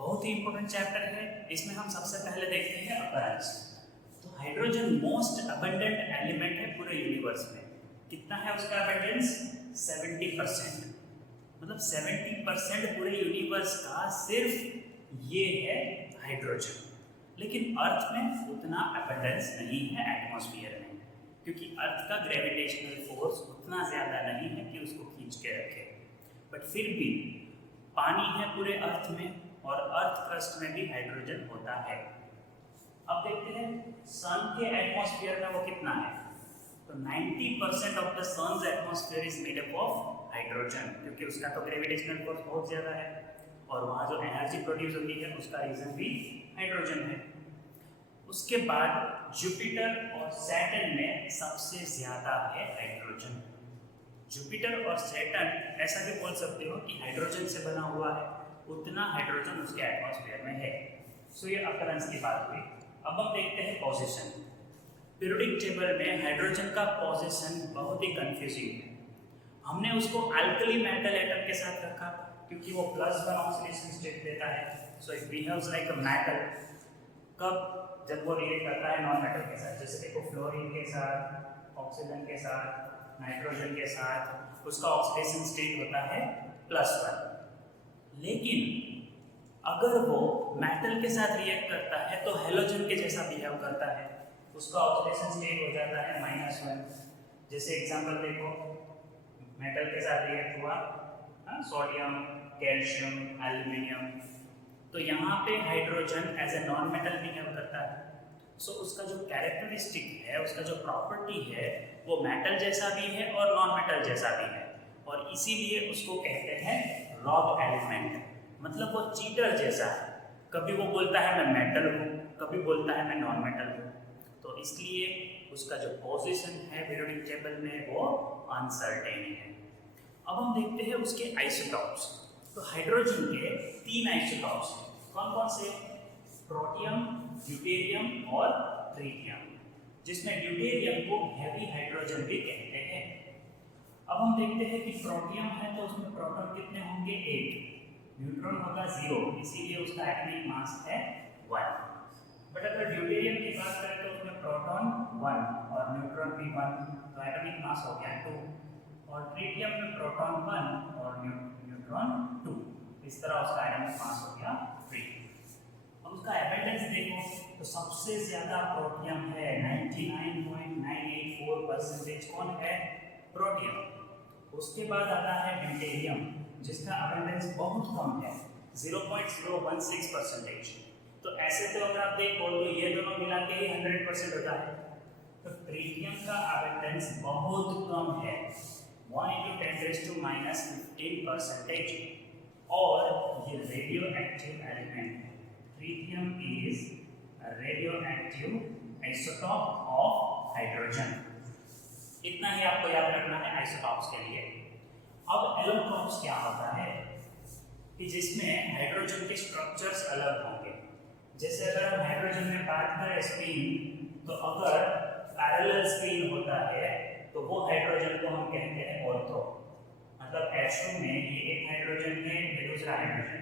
बहुत ही important chapter है। इसमें हम सबसे पहले देखते हैं अपीयरेंस। तो हाइड्रोजन मोस्ट अबंडेंट एलिमेंट है पूरे यूनिवर्स में। कितना है उसका अबंडेंस? 70%। मतलब 70% पूरे यूनिवर्स का सिर्फ ये है हाइड्रोजन। लेकिन अर्थ में उतना अबंडेंस नहीं है एटमॉस्फेयर में, क्योंकि अर्थ का ग्रेविटेशनल फोर्स उतना ज़्यादा नहीं है कि उसको खींच के रखे। बट फिर भी पानी है पूरे अर्थ में और अर्थ क्रस्ट में भी हाइड्रोजन होता है। अब देखते हैं सन के एटमॉस्फेयर में वो कितना है। तो 90% of the sun's atmosphere is made up of hydrogen, क्योंकि उसका तो ग्रेविटेशनल फोर्स बहुत ज़्यादा है और वहाँ जो एनर्जी प्रोड्यूस होती है उसका रीज़न भी हाइड्रोजन है। उसके बाद जुपिटर और सैटर्न में सबसे ज़्यादा है हाइड्रोजन। जुपिटर और सैटर्न ऐसा भी बोल सकते हो कि हाइड्रोजन से बना हुआ है, उतना हाइड्रोजन उसके एटमॉस्फेयर में है। सो ये अपीयरेंस की बात हुई। अब हम देखते हैं पोजीशन। पीरियोडिक टेबल में हाइड्रोजन का पोजीशन बहुत ही कंफ्यूजिंग है। हमने उसको अल्कली मेटल एटम के साथ रखा क्योंकि वो +1 ऑक्सीडेशन स्टेट देता है। So it behaves like a metal. कब? जब वो रिएक्ट करता है नॉन मेटल के साथ। जैसे देखो फ्लोरीन के साथ, ऑक्सीजन के साथ, नाइट्रोजन के साथ, उसका ऑक्सीडेशन स्टेट होता है +1। लेकिन अगर वो मेटल के साथ रिएक्ट करता है तो हेलोजन के जैसा बिहेव करता है, उसका ऑक्सीडेशन स्टेट हो जाता है -1। जैसे एग्जांपल देखो, मेटल के साथ रिएक्ट हुआ सोडियम, कैल्शियम, एल्यूमिनियम, तो यहाँ पे hydrogen as a non metal behave करता है। सो उसका जो कैरेक्टरिस्टिक है, उसका जो प्रॉपर्टी है, वो मेटल जैसा भी है और नॉन मेटल जैसा भी है, और इसीलिए उसको कहते हैं रॉग एलिमेंट। मतलब वो चीटर जैसा है। कभी वो बोलता है मैं मेटल हूँ, कभी बोलता है मैं नॉन मेटल हूँ। तो इसलिए उसका जो पोजीशन है पीरियोडिक टेबल में वो अनसर्टेन है। अब हम देखते हैं उसके आइसोटॉप्स। तो हाइड्रोजन के 3 आइसोटॉप्स हैं। कौन कौन से? प्रोटियम, ड्यूटेरियम और ट्रिटियम, जिसमें ड्यूटेरियम को हैवी हाइड्रोजन भी कहते हैं। अब हम देखते हैं कि प्रोटियम है तो उसमें प्रोटॉन कितने होंगे? 8। न्यूट्रॉन होगा 0, इसीलिए उसका एटॉमिक मास है 1। बट अगर ड्यूटेरियम की बात करें तो उसमें प्रोटॉन 1 और न्यूट्रॉन भी 1, तो एटॉमिक मास हो गया 2। और ट्रिटियम में प्रोटॉन 1 और न्यूट्रॉन 2, इस तरह उसका एटॉमिक मास हो गया 3। अब उसका एबंडेंस देखो तो सबसे ज़्यादा प्रोटियम है, 99.984%। कौन है? प्रोटियम। उसके बाद आता है ड्यूटेरियम, जिसका एबंडेंस बहुत कम है, 0.016%। तो ऐसे तो अगर आप देखो तो ये दोनों मिला के ही 100% होता है। तो ट्रिटियम का एबंडेंस बहुत कम है, 1 × 10⁻15%। और ये रेडियो एक्टिव एलिमेंट है। Tritium is a radioactive isotope of hydrogen. इतना ही आपको याद रखना है आइसोटॉप्स के लिए। अब एलोट्रॉप्स क्या होता है कि जिसमें हाइड्रोजन के स्ट्रक्चर्स अलग होंगे। जैसे अगर हम हाइड्रोजन में बात करें स्पिन, तो अगर पैरेलल स्पिन होता है तो वो हाइड्रोजन को हम कहते हैं ऑर्थो। मतलब H2 में ये एक हाइड्रोजन है, ये दूसरा हाइड्रोजन है।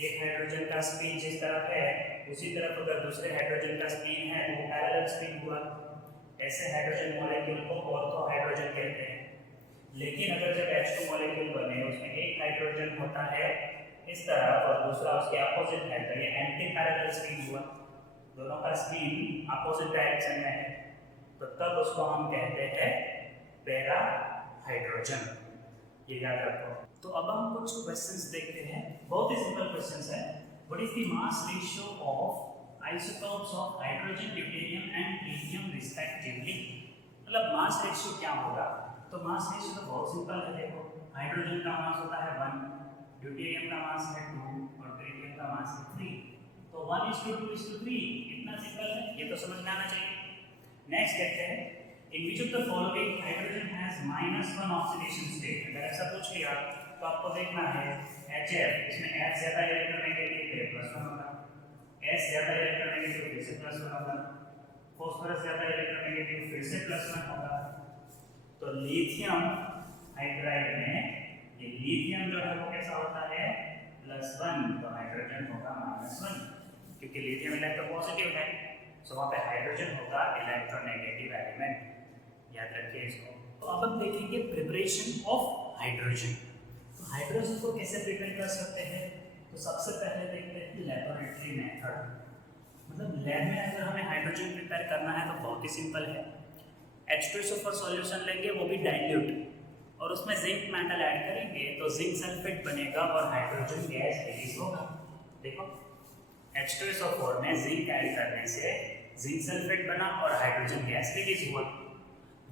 एक हाइड्रोजन का स्पिन जिस तरफ है उसी तरफ अगर दूसरे हाइड्रोजन का स्पिन है तो वो पैरेलल स्पिन हुआ। ऐसे हाइड्रोजन मॉलिक्यूल को ऑर्थो हाइड्रोजन कहते हैं। लेकिन अगर जब H2 मॉलिक्यूल बने उसमें एक हाइड्रोजन होता है इस तरफ और दूसरा उसके अपोजिट है, तो ये एंटी पैरेलल स्पिन हुआ। दोनों का स्पिन अपोजिट डायरेक्शन में है, तो तब उसको हम कहते हैं पैरा हाइड्रोजन। ये याद रखो। तो अब हम कुछ क्वेश्चंस देखते हैं, बहुत ही सिंपल क्वेश्चंस है। What is the mass ratio of isotopes of hydrogen, deuterium and tritium respectively? मतलब मास रेशियो क्या होगा? तो मास रेशियो तो बहुत सिंपल है। देखो हाइड्रोजन का मास होता है 1, ड्यूटेरियम का मास है 2 और ट्रिटियम का मास है 3। तो 1:2:3, इतना सिंपल है, ये तो समझ में आना चाहिए। नेक्स्ट देखते हैं, in which of the following hydrogen has -1 oxidation state? अगर ऐसा पूछ लिया तो आपको देखना है HF, इसमें F ज्यादा इलेक्ट्रोनेगेटिव है, +1 होगा। S ज्यादा इलेक्ट्रोनेगेटिव, फिर से +1 होगा। फास्फोरस ज्यादा इलेक्ट्रोनेगेटिव, फिर से +1 होगा। तो लिथियम हाइड्राइड में ये लिथियम जो है वो कैसा होता है? +1 तो हाइड्रोजन होगा -1, क्योंकि लिथियम इलेक्ट्रोपॉजिटिव है, सो वहाँ पे हाइड्रोजन होगा इलेक्ट्रोनेगेटिव एलिमेंट, याद रखिए इसको। तो अब हम देखेंगे प्रिपरेशन ऑफ हाइड्रोजन। तो हाइड्रोजन को कैसे प्रिपेयर कर सकते हैं, तो सबसे पहले देखते हैं लेबोरेटरी मेथड। मतलब लैब में अगर हमें हाइड्रोजन प्रिपेयर करना है तो बहुत ही सिंपल है। H2SO4 सॉल्यूशन लेंगे, वो भी डाइल्यूट, और उसमें जिंक मेटल ऐड करेंगे तो जिंक सल्फेट बनेगा और हाइड्रोजन गैस रिलीज होगा। देखो H2SO4 में जिंक ऐड करने से जिंक सल्फेट बना और हाइड्रोजन गैस रिलीज हुआ।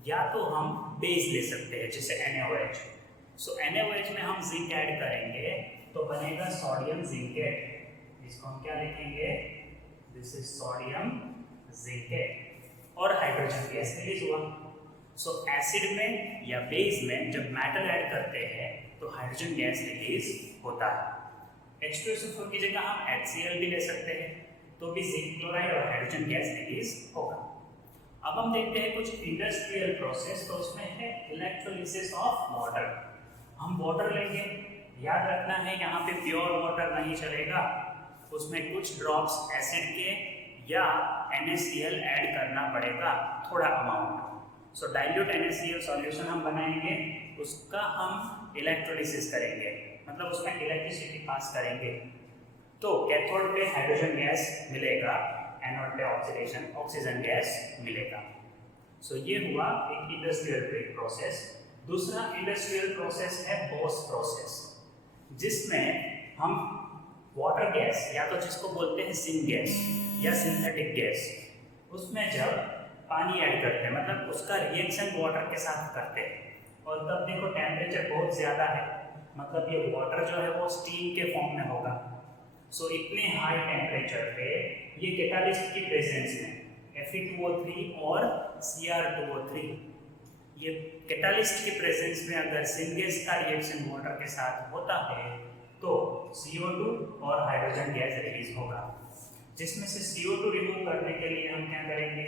या तो हम बेस ले सकते हैं जैसे NaOH। सो NaOH में हम जिंक ऐड करेंगे तो बनेगा सोडियम जिंकेट, इसको हम क्या लिखेंगे, दिस इज सोडियम जिंकेट, और हाइड्रोजन गैस रिलीज हुआ। सो एसिड में या बेस में जब मेटल ऐड करते हैं तो हाइड्रोजन गैस रिलीज होता है। H2SO4 की जगह हम HCl भी ले सकते हैं तो भी जिंक क्लोराइड और हाइड्रोजन गैस रिलीज होगा। अब हम देखते हैं कुछ इंडस्ट्रियल प्रोसेस, तो उसमें है इलेक्ट्रोलिसिस ऑफ वाटर। हम वाटर लेंगे, याद रखना है यहाँ पे प्योर वाटर नहीं चलेगा, उसमें कुछ ड्रॉप्स एसिड के या NaCl ऐड करना पड़ेगा, थोड़ा अमाउंट। सो डाइल्यूट NaCl सॉल्यूशन हम बनाएंगे, उसका हम इलेक्ट्रोलिसिस करेंगे, मतलब उसमें इलेक्ट्रिसिटी पास करेंगे, तो कैथोड पे हाइड्रोजन गैस मिलेगा, एनोड पे ऑक्सीजन गैस मिलेगा। सो ये हुआ एक इंडस्ट्रियल प्रोसेस। दूसरा इंडस्ट्रियल प्रोसेस है बोस प्रोसेस, जिसमें हम वाटर गैस या तो जिसको बोलते हैं सिन गैस या सिंथेटिक गैस, उसमें जब पानी ऐड करते हैं, मतलब उसका रिएक्शन वाटर के साथ करते हैं, और तब देखो टेम्परेचर बहुत ज़्यादा है, मतलब ये वाटर जो है वो स्टीम के फॉर्म में होगा। सो इतने हाई टेम्परेचर पे ये कैटालिस्ट की प्रेजेंस में Fe2O3 और Cr2O3, ये कैटालिस्ट की प्रेजेंस में अगर सिन गैस का रिएक्शन वाटर के साथ होता है तो CO2 और हाइड्रोजन गैस रिलीज होगा, जिसमें से CO2 रिमूव करने के लिए हम क्या करेंगे,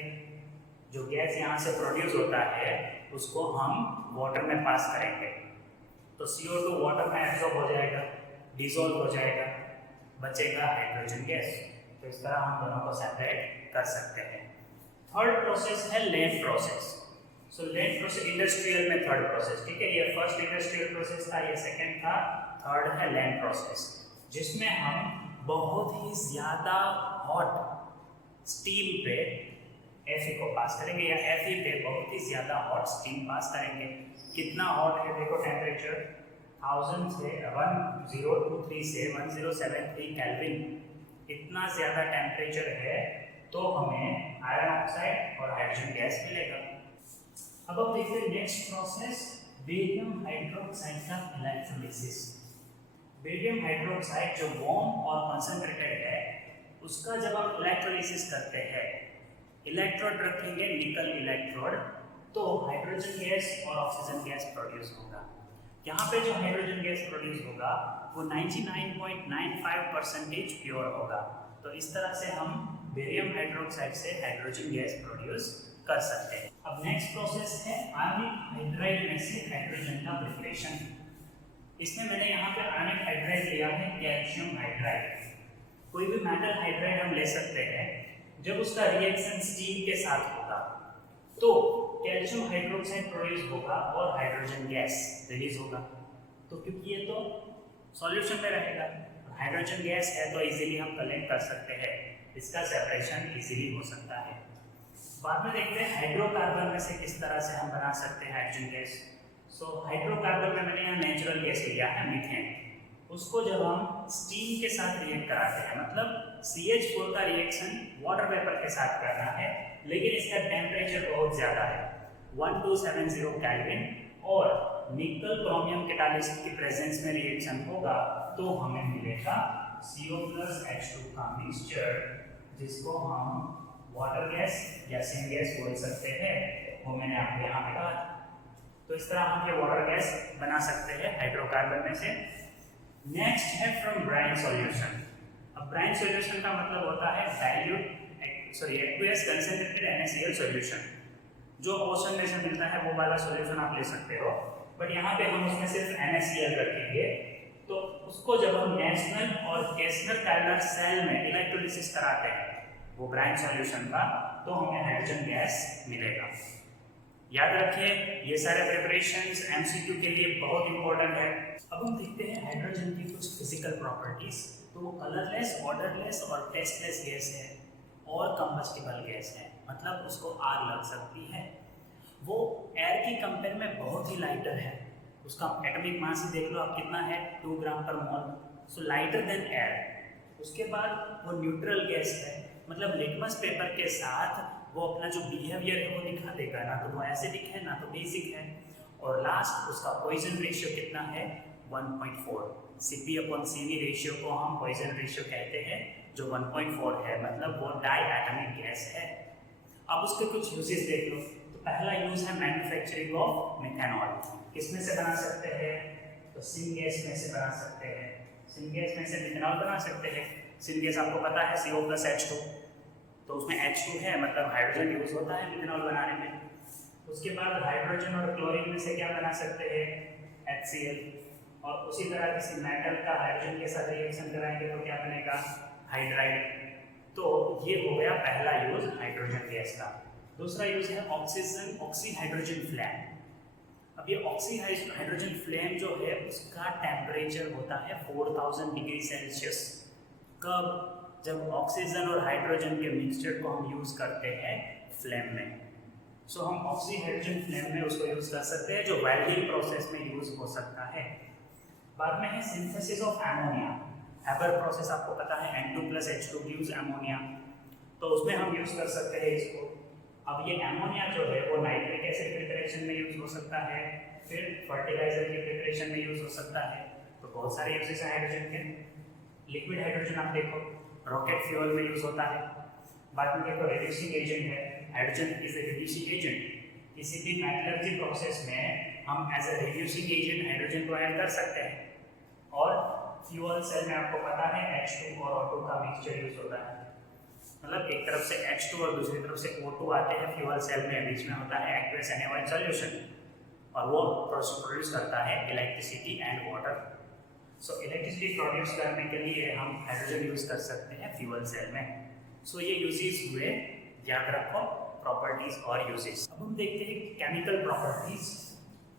जो गैस यहाँ से प्रोड्यूस होता है उसको हम वाटर में पास करेंगे, तो CO2 वाटर में एब्जॉर्ब हो जाएगा, डिसॉल्व हो जाएगा, बचेगा हाइड्रोजन गैस। तो इस तरह हम दोनों को सेपरेट कर सकते हैं। थर्ड प्रोसेस है late process. So late process industrial में थर्ड प्रोसेस, ठीक है, ये फर्स्ट इंडस्ट्रियल प्रोसेस था, ये सेकंड था, थर्ड है लैंड प्रोसेस, जिसमें हम बहुत ही ज़्यादा हॉट स्टीम पे Fe को पास करेंगे या Fe पे बहुत ही ज़्यादा हॉट स्टीम पास करेंगे। कितना हॉट है देखो, टेम्परेचर 1000 से 1023 से 1073 केल्विन, इतना ज़्यादा टेम्परेचर है तो हमें आयरन ऑक्साइड और हाइड्रोजन गैस मिलेगा। अब हम देखते हैं नेक्स्ट प्रोसेस, बेरियम हाइड्रोक्साइड का इलेक्ट्रोलिसिस। बेरियम हाइड्रोक्साइड जो वार्म और कंसंट्रेटेड है, उसका जब हम इलेक्ट्रोलिसिस करते हैं, इलेक्ट्रोड रखेंगे निकल इलेक्ट्रोड, तो हाइड्रोजन गैस और ऑक्सीजन गैस प्रोड्यूस होगा। यहाँ पे जो हाइड्रोजन गैस प्रोड्यूस होगा वो 99.95% प्योर होगा। तो इस तरह से हम बेरियम हाइड्रोक्साइड से हाइड्रोजन गैस प्रोड्यूस कर सकते हैं। अब नेक्स्ट प्रोसेस है आयनिक हाइड्राइड में से हाइड्रोजन का प्रिपरेशन। इसमें मैंने यहाँ पे आयनिक हाइड्राइड लिया है कैल्शियम हाइड्राइड। कोई भी मेटल हाइड्राइड हम ले सकते हैं, जब उसका रिएक्शन स्टीम के साथ होगा तो कैल्शियम हाइड्रोक्साइड प्रोड्यूस होगा और हाइड्रोजन गैस रिलीज होगा। तो क्योंकि ये तो सॉल्यूशन में रहेगा, हाइड्रोजन गैस है तो इजीली हम कलेक्ट कर सकते हैं, इसका सेपरेशन इजीली हो सकता है। बाद में देखते हैं हाइड्रोकार्बन में से किस तरह से हम बना सकते हैं हाइड्रोजन गैस। सो हाइड्रोकार्बन में मैंने यहाँ नेचुरल गैस लिया है मीथेन, उसको जब हम स्टीम के साथ रिएक्ट कराते हैं, मतलब CH4 का रिएक्शन वाटर वेपर के साथ करना है, लेकिन इसका टेम्परेचर बहुत ज़्यादा है 1270 केल्विन, और निकल क्रोमियम कैटालिस्ट की प्रेजेंस में रिएक्शन होगा तो हमें मिलेगा CO+H2 का मिक्सचर, जिसको हम वाटर गैस या सिन गैस बोल सकते हैं, वो मैंने आपको यहाँ पे कहा। तो इस तरह हम ये वाटर गैस बना सकते हैं हाइड्रोकार्बन में से। नेक्स्ट है फ्रॉम ब्राइन सॉल्यूशन। अब ब्राइन सॉल्यूशन का मतलब होता है एक्वियस कंसंट्रेटेड NaCl सॉल्यूशन, जो ओशन में से मिलता है वो वाला सॉल्यूशन आप ले सकते हो, बट यहाँ पे हम उसमें सिर्फ NaCl रखेंगे, तो उसको जब हम नेशनल और केशनल कैलर सेल में इलेक्ट्रोलिसिस कराते हैं वो ब्रांच सॉल्यूशन का, तो हमें हाइड्रोजन गैस मिलेगा। याद रखिए ये सारे प्रिपरेशंस एमसीक्यू के लिए बहुत इंपॉर्टेंट है। अब हम देखते हैं हाइड्रोजन की कुछ फिजिकल प्रॉपर्टीज। तो वो कलरलेस, ऑर्डरलेस और टेस्टलेस गैस है और कंबस्टिबल गैस है, मतलब उसको आग लग सकती है। वो एयर की कंपेयर में बहुत ही लाइटर है, उसका एटॉमिक मास ही देख लो आप कितना है, 2 ग्राम पर मोल, सो लाइटर देन एयर। उसके बाद वो न्यूट्रल गैस है, मतलब लिटमस पेपर के साथ वो अपना जो बिहेवियर है वो दिखा देगा, ना तो वो एसिडिक है ना तो बेसिक है। और लास्ट उसका पॉइजन रेशियो कितना है, 1.4। Cp/Cv रेशियो को हम पॉइजन रेशियो कहते हैं, जो 1.4 है, मतलब वो डाई एटॉमिक गैस है। अब उसके कुछ यूजेस देख लो। तो पहला यूज है मैन्युफैक्चरिंग ऑफ मिथेनॉल। किसमें से बना सकते हैं, तो सिनगैस में से बना सकते हैं। सिनगैस में से मिथेनॉल बना सकते हैं। सिनगैस आपको पता है CO+H2, तो उसमें H2 है, मतलब हाइड्रोजन यूज होता है मिथेनॉल बनाने में। उसके बाद हाइड्रोजन और क्लोरीन में से क्या बना सकते हैं, HCl। और उसी तरह किसी मेटल का हाइड्रोजन के साथ रिएक्शन कराएंगे तो क्या बनेगा, हाइड्राइड। तो ये हो गया पहला यूज हाइड्रोजन गैस का। दूसरा यूज है ऑक्सीजन, ऑक्सी हाइड्रोजन फ्लेम। अब ये ऑक्सी हाइड्रोजन फ्लेम जो है उसका टेम्परेचर होता है 4000 डिग्री सेल्सियस। कब, जब ऑक्सीजन और हाइड्रोजन के मिक्सचर को हम यूज करते हैं फ्लेम में। सो हम ऑक्सी हाइड्रोजन फ्लेम में उसको यूज कर सकते हैं, जो वेल्डिंग प्रोसेस में यूज हो सकता है। बाद में है synthesis of ammonia. Haber process आपको पता है, N2+H2 गिव्स एमोनिया, तो उसमें हम यूज कर सकते हैं इसको। अब ये एमोनिया जो है वो नाइट्रिक एसिड प्रिपरेशन में यूज हो सकता है, फिर फर्टिलाइजर की प्रिपरेशन में यूज हो सकता है। तो बहुत सारे यूजेस हैं हाइड्रोजन के। लिक्विड हाइड्रोजन आप देखो, रॉकेट फ्यूल में यूज होता है। बाद में देखो रिड्यूसिंग एजेंट है, hydrogen is a reducing agent. किसी भी मेटलर्जी प्रोसेस में हम as a reducing agent hydrogen को ऐड कर सकते हैं। और फ्यूल सेल में आपको पता है H2 और O2 का मिक्सचर यूज होता है, मतलब एक तरफ से H2 और दूसरी तरफ से O2 आते हैं फ्यूल सेल में, बीच में होता है एक्वस NaOH सॉल्यूशन, और वो प्रोड्यूस करता है electricity and water. So electricity produce करने के लिए हम हाइड्रोजन यूज कर सकते हैं फ्यूल सेल में। सो ये यूजेस हुए, याद रखो प्रॉपर्टीज और यूजेस। अब हम देखते हैं केमिकल प्रॉपर्टीज।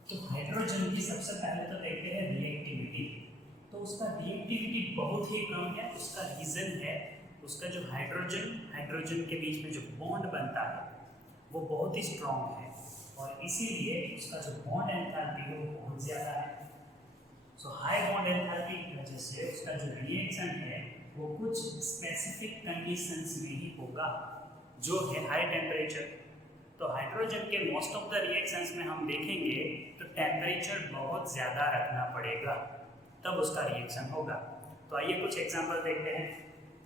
तो हाइड्रोजन की सबसे पहले तो देखते हैं रिएक्टिविटी। तो उसका रिएक्टिविटी बहुत ही कम है। उसका रीजन है उसका जो हाइड्रोजन के बीच में जो बॉन्ड बनता है वो बहुत ही स्ट्रॉन्ग है, और इसीलिए उसका जो बॉन्ड एंथैल्पी है वो बहुत ज़्यादा है। सो हाई बॉन्ड एंथैल्पी की वजह से उसका जो रिएक्शन है वो कुछ स्पेसिफिक कंडीशंस में ही होगा, जो है हाई टेम्परेचर। तो हाइड्रोजन के मोस्ट ऑफ द रिएक्शंस में हम देखेंगे तो टेम्परेचर बहुत ज़्यादा रखना पड़ेगा, तब उसका रिएक्शन होगा। तो आइए कुछ एग्जांपल देखते हैं।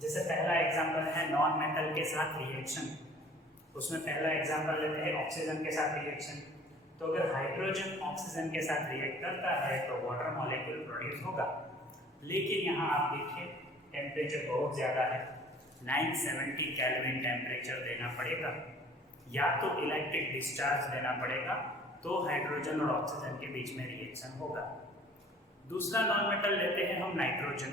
जैसे पहला एग्जांपल है नॉन मेटल के साथ रिएक्शन। उसमें पहला एग्जांपल लेते हैं ऑक्सीजन के साथ रिएक्शन। तो अगर हाइड्रोजन ऑक्सीजन के साथ रिएक्ट करता है तो वाटर मॉलिक्यूल प्रोड्यूस होगा, लेकिन यहाँ आप देखिए टेम्परेचर बहुत ज़्यादा है, 970 केल्विन टेम्परेचर देना पड़ेगा, या तो इलेक्ट्रिक डिस्चार्ज देना पड़ेगा, तो हाइड्रोजन और ऑक्सीजन के बीच में रिएक्शन होगा। दूसरा नॉन मेटल लेते हैं हम नाइट्रोजन।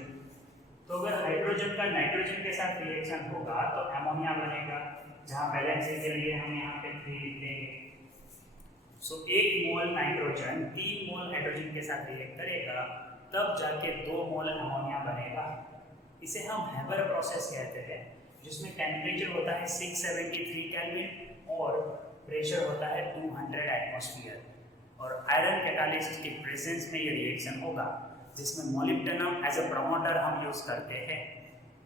तो अगर हाइड्रोजन का नाइट्रोजन के साथ रिएक्शन होगा तो एमोनिया बनेगा, जहाँ बैलेंसिंग के लिए हम यहाँ पे 3 लिख देंगे। सो 1 मोल नाइट्रोजन 3 मोल हाइड्रोजन के साथ रिएक्ट करेगा, तब जाके 2 मोल एमोनिया बनेगा। इसे हम हैबर प्रोसेस कहते हैं, जिसमें टेम्परेचर होता है 673 केल्विन और प्रेशर होता है 200 एटमॉस्फेयर। और आयरन कैटालिस्ट की प्रेजेंस में ये रिएक्शन होगा, जिसमें मोलिब्डेनम एज अ प्रमोटर हम यूज करते हैं।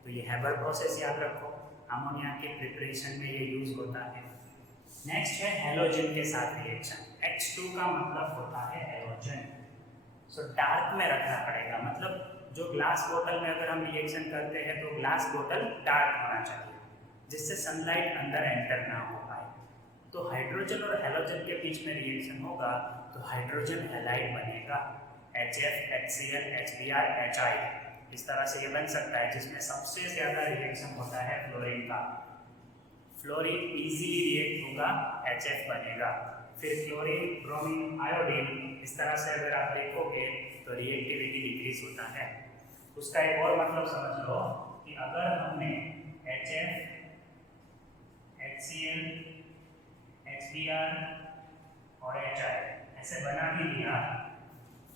तो ये हैबर प्रोसेस याद रखो, अमोनिया के प्रिपरेशन में ये यूज होता है। नेक्स्ट है हैलोजन के साथ रिएक्शन। H2 का मतलब होता है हैलोजन। सो डार्क में रखना पड़ेगा, मतलब जो ग्लास बोतल में अगर हम रिएक्शन करते हैं तो ग्लास बोतल डार्क होना चाहिए, जिससे सनलाइट अंदर एंटर ना हो पाए। तो हाइड्रोजन और हैलोजन के बीच में रिएक्शन होगा तो हाइड्रोजन हैलाइड बनेगा, HF, HCl, HBr, HI। इस तरह से ये बन सकता है, जिसमें सबसे ज़्यादा रिएक्शन होता है फ्लोरीन का। फ्लोरीन इजीली रिएक्ट होगा, HF बनेगा। फिर क्लोरीन, ब्रोमीन, आयोडीन, इस तरह से अगर आप देखोगे तो रिएक्टिविटी डिक्रीज होता है। उसका एक और मतलब समझ लो कि अगर हमने HF, HCl, HBr और HI ऐसे बना भी लिया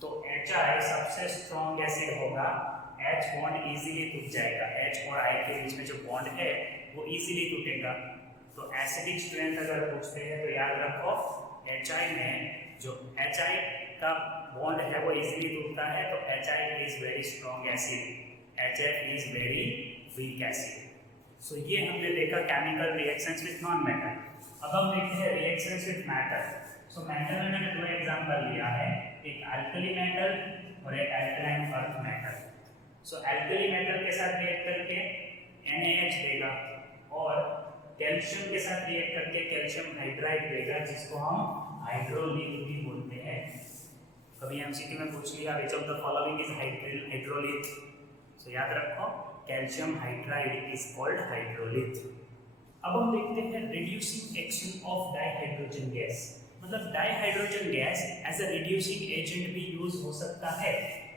तो HI सबसे स्ट्रॉन्ग एसिड होगा, H बॉन्ड इजीली टूट जाएगा, H और I के बीच में जो बॉन्ड है वो इजीली टूटेगा। तो एसिडिक स्ट्रेंथ अगर पूछते हैं तो याद रखो HI में जो HI का बॉन्ड है वो इजीली टूटता है, तो HI is very strong acid, HF is very weak acid. So ये हमने देखा chemical reactions with non metal. अब हम देखते हैं reactions with metal. So metal में मैंने दो एग्जांपल लिया है, एक अल्कली मेटल और एक अल्कलाइन अर्थ मेटल। सो अल्कली मेटल के साथ रिएक्ट करके NaH देगा और कैल्शियम के साथ रिएक्ट करके कैल्शियम हाइड्राइड देगा, जिसको हम हाइड्रोलिथ भी बोलते हैं। कभी एमसीक्यू में पूछ लिया which of the following is hydrolith, so याद रखो calcium hydride is called hydrolith. अब हम देखते हैं reducing action of dihydrogen gas. मतलब dihydrogen gas as a reducing agent भी यूज हो सकता है।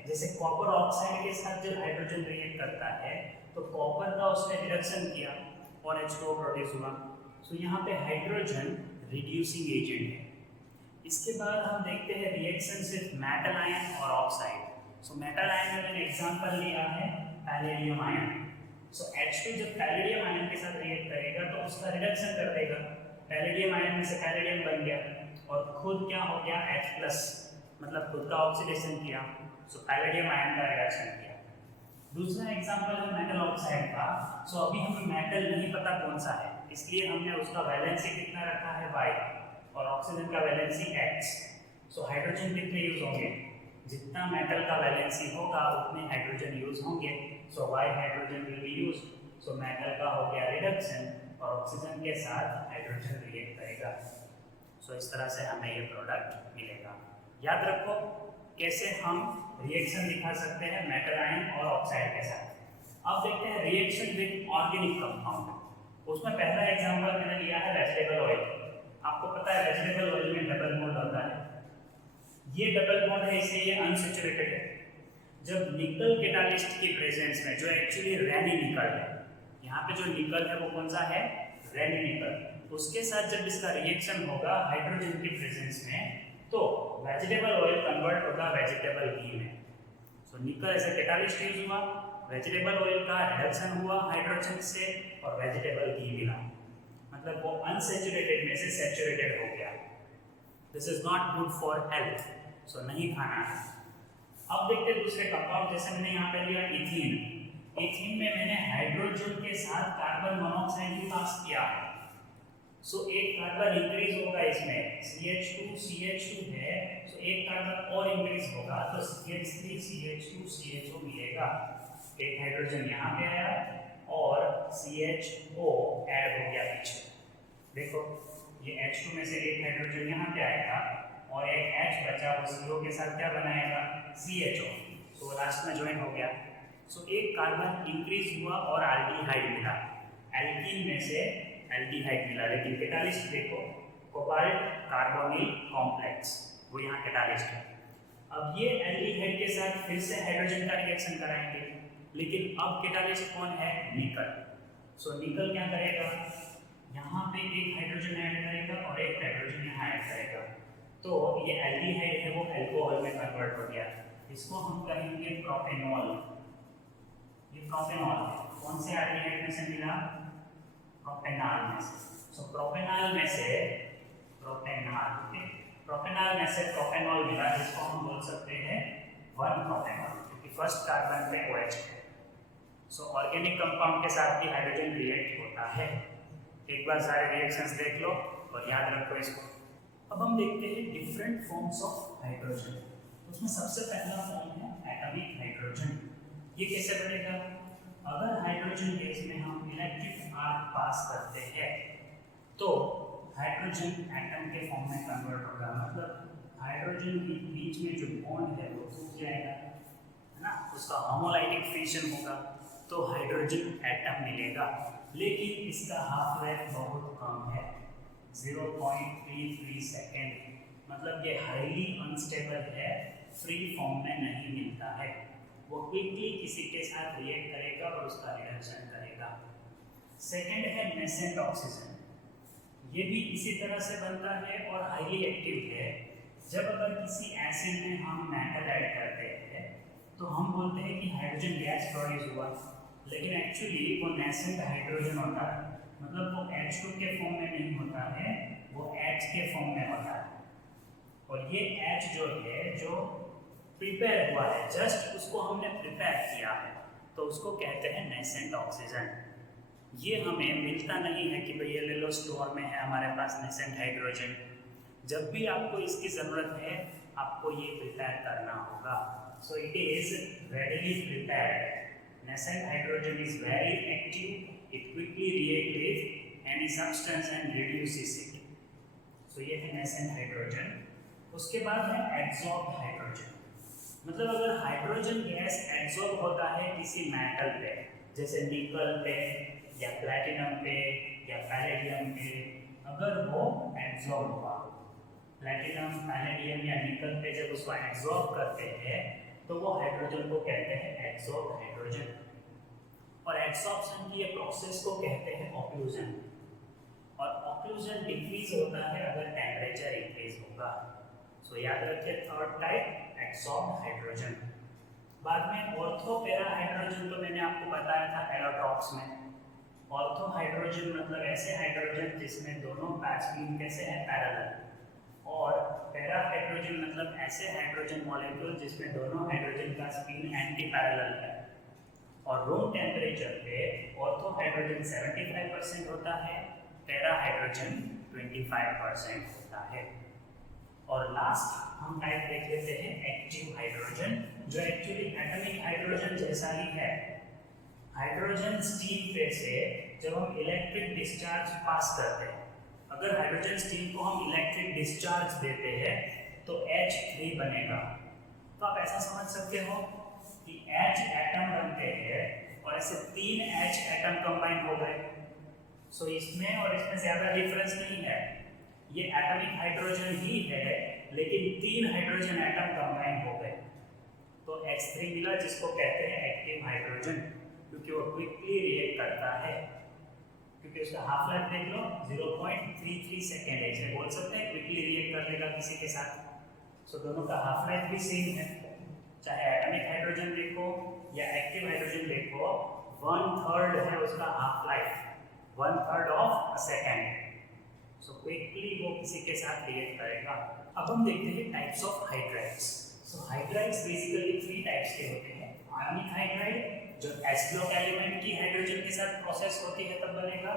जैसे कॉपर ऑक्साइड के साथ जब हाइड्रोजन रिएक्ट करता है तो कॉपर का उसने रिडक्शन किया और H2O प्रोड्यूस हुआ। सो यहाँ पे हाइड्रोजन रिड्यूसिंग एजेंट है। इसके बाद हम देखते हैं रिएक्शंस विद मेटल आयन और ऑक्साइड। सो मेटल आयन में मैंने एग्जांपल लिया है पैलेडियम आयन। सो H2 जब पैलेडियम आयन के साथ रिएक्ट करेगा तो उसका रिडक्शन कर देगा, पैलेडियम आयन में से पैलेडियम बन गया और खुद क्या हो गया H+, मतलब खुद का ऑक्सीडेशन किया, सो पैलेडियम आयन का रिडक्शन किया। दूसरा एग्जांपल है मेटल ऑक्साइड का। सो अभी हमें मेटल नहीं पता कौन सा है, इसलिए हमने उसका वैलेंसी कितना रखा है Y और ऑक्सीजन का वैलेंसी X। सो हाइड्रोजन कितने यूज होंगे, जितना मेटल का वैलेंसी होगा उतने हाइड्रोजन यूज होंगे। सो Y hydrogen will be use. So metal का हो गया रिडक्शन और ऑक्सीजन के साथ हाइड्रोजन रिएक्ट करेगा। सो इस तरह से हमें ये प्रोडक्ट मिलेगा। याद रखो कैसे हम रिएक्शन दिखा सकते हैं मेटल आयन और ऑक्साइड के साथ। अब देखते हैं रिएक्शन विद ऑर्गेनिक कंपाउंड। उसमें पहला एग्जांपल मैंने लिया है वेजिटेबल ऑयल। आपको पता है वेजिटेबल ऑयल में डबल बॉन्ड होता है, ये डबल बॉन्ड है इसलिए ये अनसैचुरेटेड है। जब निकल कैटालिस्ट की प्रेजेंस में, जो एक्चुअली रेनी निकल है, यहाँ पे जो निकल है वो कौन सा है, रेनी निकल, उसके साथ जब इसका रिएक्शन होगा हाइड्रोजन की प्रेजेंस में तो वेजिटेबल ऑयल कन्वर्ट होगा वेजिटेबल घी में। सो निकल एज अ कैटालिस्ट यूज हुआ, वेजिटेबल ऑयल का रिडक्शन हुआ हाइड्रोजन से और वेजिटेबल घी मिला, मतलब वो अनसैचुरेटेड में से सैचुरेटेड हो गया। This is not good for health, so नहीं खाना है। अब देखते हैं दूसरे कंपाउंड, जैसे मैंने यहाँ पे लिया इथीन। इथीन में मैंने हाइड्रोजन के साथ कार्बन मोनोऑक्साइड भी पास किया। सो एक कार्बन इंक्रीज होगा इसमें, CH2 है, सो एक कार्बन और इंक्रीज होगा तो CH3 CH2 CHO मिलेगा। एक हाइड्रोजन यहाँ पे आया और CHO ऐड हो गया पीछे। देखो ये H2 में से एक हाइड्रोजन यहाँ पे आएगा और एक H बचा, वो CO के साथ क्या बनाएगा, CHO, सो लास्ट में ज्वाइन हो गया। सो एक कार्बन इंक्रीज हुआ और एल्डिहाइड मिला, एल्कीन में से एल्डिहाइड मिला। लेकिन कैटालिस्ट देखो कोबाल्ट कार्बोनिल कॉम्प्लेक्स, वो यहाँ कैटालिस्ट है। अब ये एल्डिहाइड के साथ फिर से हाइड्रोजन का रिएक्शन कराएंगे, लेकिन अब कैटालिस्ट कौन है, निकल। सो निकल क्या करेगा, यहाँ पे एक हाइड्रोजन ऐड करेगा और एक हाइड्रोजन यहाँ ऐड करेगा, तो ये एल्डिहाइड है वो अल्कोहल में कन्वर्ट हो गया। इसको हम कहेंगे प्रोपेनॉल। ये प्रोपेनॉल कौन से एल्डिहाइड में से मिला, प्रोपेनॉल में से। सो प्रोपेनॉल में से प्रोपेनॉल मिला, जिसको हम बोल सकते हैं 1 प्रोपेनॉल, क्योंकि फर्स्ट कार्बन पे OH है। सो ऑर्गेनिक कंपाउंड के साथ भी हाइड्रोजन रिएक्ट होता है। एक बार सारे रिएक्शंस देख लो और याद रखो इसको। अब हम देखते हैं डिफरेंट फॉर्म्स ऑफ हाइड्रोजन। उसमें सबसे पहला फॉर्म है एटॉमिक हाइड्रोजन। ये कैसे बनेगा, अगर हाइड्रोजन गैस में हम इलेक्ट्रिक आर्क पास करते हैं तो हाइड्रोजन एटम के फॉर्म में कन्वर्ट होगा, मतलब हाइड्रोजन के बीच में जो बॉन्ड है वो टूट जाएगा, है ना, उसका होमोलाइटिक फिशन होगा तो हाइड्रोजन एटम मिलेगा। लेकिन इसका हाफ लाइफ बहुत कम है, 0.33 सेकेंड, मतलब ये हाईली अनस्टेबल है, फ्री फॉर्म में नहीं मिलता है। वो क्विकली किसी के साथ रिएक्ट करेगा और उसका रिडक्शन करेगा। सेकेंड है नेसेंट ऑक्सीजन, ये भी इसी तरह से बनता है और हाईली एक्टिव है। जब अगर किसी एसिड में हम मेटल ऐड करते हैं तो हम बोलते हैं कि हाइड्रोजन गैस प्रोड्यूस हुआ, लेकिन एक्चुअली वो नेसेंट हाइड्रोजन होता है, मतलब वो H2 के फॉर्म में नहीं होता है, वो H के फॉर्म में होता है। और ये H जो है जो प्रिपेयर हुआ है, जस्ट उसको हमने प्रिपेयर किया है, तो उसको कहते हैं नेसेंट ऑक्सीजन। ये हमें मिलता नहीं है कि भाई ये ले लो स्टोर में है हमारे पास नेसेंट हाइड्रोजन। जब भी आपको इसकी ज़रूरत है आपको ये प्रिपेयर करना होगा। So it is readily prepared. Nascent hydrogen is very active. It quickly reacts with any substance and reduces it. So ये है nascent hydrogen. उसके बाद है adsorbed hydrogen. मतलब अगर हाइड्रोजन गैस एब्जॉर्ब होता है किसी मेटल पे, जैसे निकल पे या प्लैटिनम पे या पैलेडियम पे, अगर वो एब्जॉर्ब हुआ, प्लैटिनम, पैलेडियम या निकल पे जब उसको एब्जॉर्ब करते हैं तो वो हाइड्रोजन को कहते हैं एब्जॉर्ब हाइड्रोजन। और एब्जॉर्प्शन की ये प्रोसेस को कहते हैं ऑक्लूजन। और ऑक्लूजन डिक्रीज होता है अगर टेम्परेचर इंक्रीज होगा। सो याद रखिए थर्ड टाइप एब्जॉर्ब्ड हाइड्रोजन। बाद में ऑर्थो पैरा हाइड्रोजन तो मैंने आपको बताया था एलोट्रॉप्स में। ऑर्थो हाइड्रोजन मतलब ऐसे हाइड्रोजन जिसमें दोनों स्पिन कैसे हैं, पैरेलल। और पैरा हाइड्रोजन मतलब ऐसे हाइड्रोजन मॉलिक्यूल जिसमें दोनों हाइड्रोजन का स्पिन एंटी पैरेलल है। और रूम टेम्परेचर पे ऑर्थो हाइड्रोजन 75% होता है, पैरा हाइड्रोजन 25% होता है। और लास्ट हम टाइप देख लेते हैं एक्टिव हाइड्रोजन, जो एक्चुअली एटॉमिक हाइड्रोजन जैसा ही है। हाइड्रोजन स्टीम पे से जब हम इलेक्ट्रिक डिस्चार्ज पास करते हैं, अगर हाइड्रोजन स्टीम को हम इलेक्ट्रिक डिस्चार्ज देते हैं तो H3 बनेगा। तो आप ऐसा समझ सकते हो कि H एटम बनते हैं और ऐसे 3 H एटम कंबाइन हो गए। सो इसमें और इसमें ज़्यादा डिफरेंस नहीं है, ये एटॉमिक हाइड्रोजन ही है लेकिन 3 हाइड्रोजन एटम कंबाइन हो गए तो H3 मिला, जिसको कहते हैं एक्टिव हाइड्रोजन, क्योंकि वो क्विकली रिएक्ट करता है। क्योंकि उसका हाफ लाइफ देख लो 0.33 सेकेंड है, इसलिए बोल सकते हैं क्विकली रिएक्ट कर लेगा किसी के साथ। सो दोनों का हाफ लाइफ भी सेम है, चाहे एटॉमिक हाइड्रोजन देखो या एक्टिव हाइड्रोजन देखो, 1/3 है उसका half life, 1/3 of a second. So quickly वो किसी के साथ रिएक्ट करेगा। अब हम देखते हैं types of hydrides. So hydrides basically 3 types के होते हैं। आयनिक हाइड्राइड जो एस ब्लॉक एलिमेंट की हाइड्रोजन के साथ प्रोसेस होती है तब बनेगा।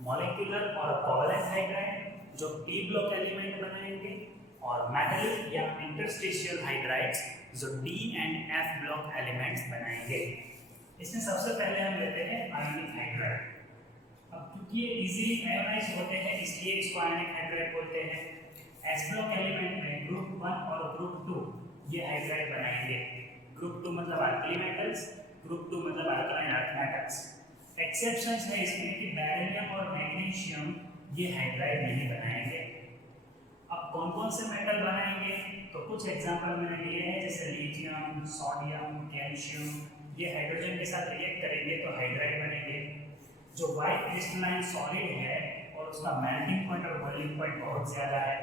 मॉलिक्यूलर और कोवलेंट हाइड्राइड जो पी ब्लॉक एलिमेंट बनाएंगे। और मेटलिक या इंटरस्टिशियल हाइड्राइड्स जो D and F block elements बनाएंगे। इसमें सबसे पहले हम लेते हैं आयनिक हाइड्राइड। अब क्योंकि ये इजीली आयोनाइज होते हैं इसलिए इसको आयनिक हाइड्राइड बोलते हैं। एस ब्लॉक एलिमेंट में ग्रुप 1 और ग्रुप 2 ये हाइड्राइड बनाएंगे। ग्रुप 2 मतलब अल्कली मेटल्स, ग्रुप 2 मतलब अल्कलाइन अर्थ मेटल्स। एक्सेप्शंस है इसमें कि बेरिलियम और मैग्नीशियम ये हाइड्राइड नहीं बनाएंगे। अब कौन कौन से मेटल बनाएंगे तो कुछ एग्जांपल मैंने लिए हैं, जैसे लिथियम, सोडियम, कैल्शियम, ये हाइड्रोजन के साथ रिएक्ट करेंगे तो हाइड्राइड बनेंगे। जो वाइट क्रिस्टलाइन सॉलिड है और उसका मेल्टिंग पॉइंट और बॉइलिंग पॉइंट बहुत ज़्यादा है,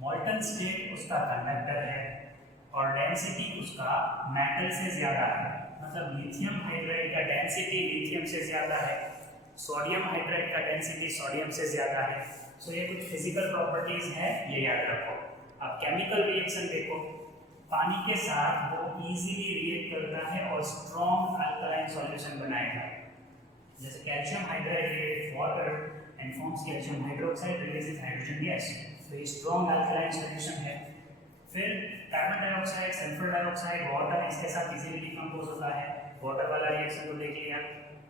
मॉल्टन स्टेट उसका कंडक्टर है और डेंसिटी उसका मेटल से ज़्यादा है। मतलब लिथियम हाइड्राइड का डेंसिटी लिथियम से ज़्यादा है, सोडियम हाइड्राइड का डेंसिटी सोडियम से ज़्यादा है। सो ये कुछ फिजिकल प्रॉपर्टीज है, ये याद रखो। अब केमिकल रिएक्शन देखो, पानी के साथ वो इजीली रिएक्ट करता है और स्ट्रॉन्ग अल्कलाइन सॉल्यूशन बनाएगा। जैसे calcium hydride react water and forms calcium hydroxide releases hydrogen gas, तो ये स्ट्रॉन्ग अल्कलाइन सॉल्यूशन है। फिर carbon dioxide, sulphur dioxide, water इसके साथ इजीली डिकम्पोज होता है। वाटर वाला रिएक्शन को देख लिया।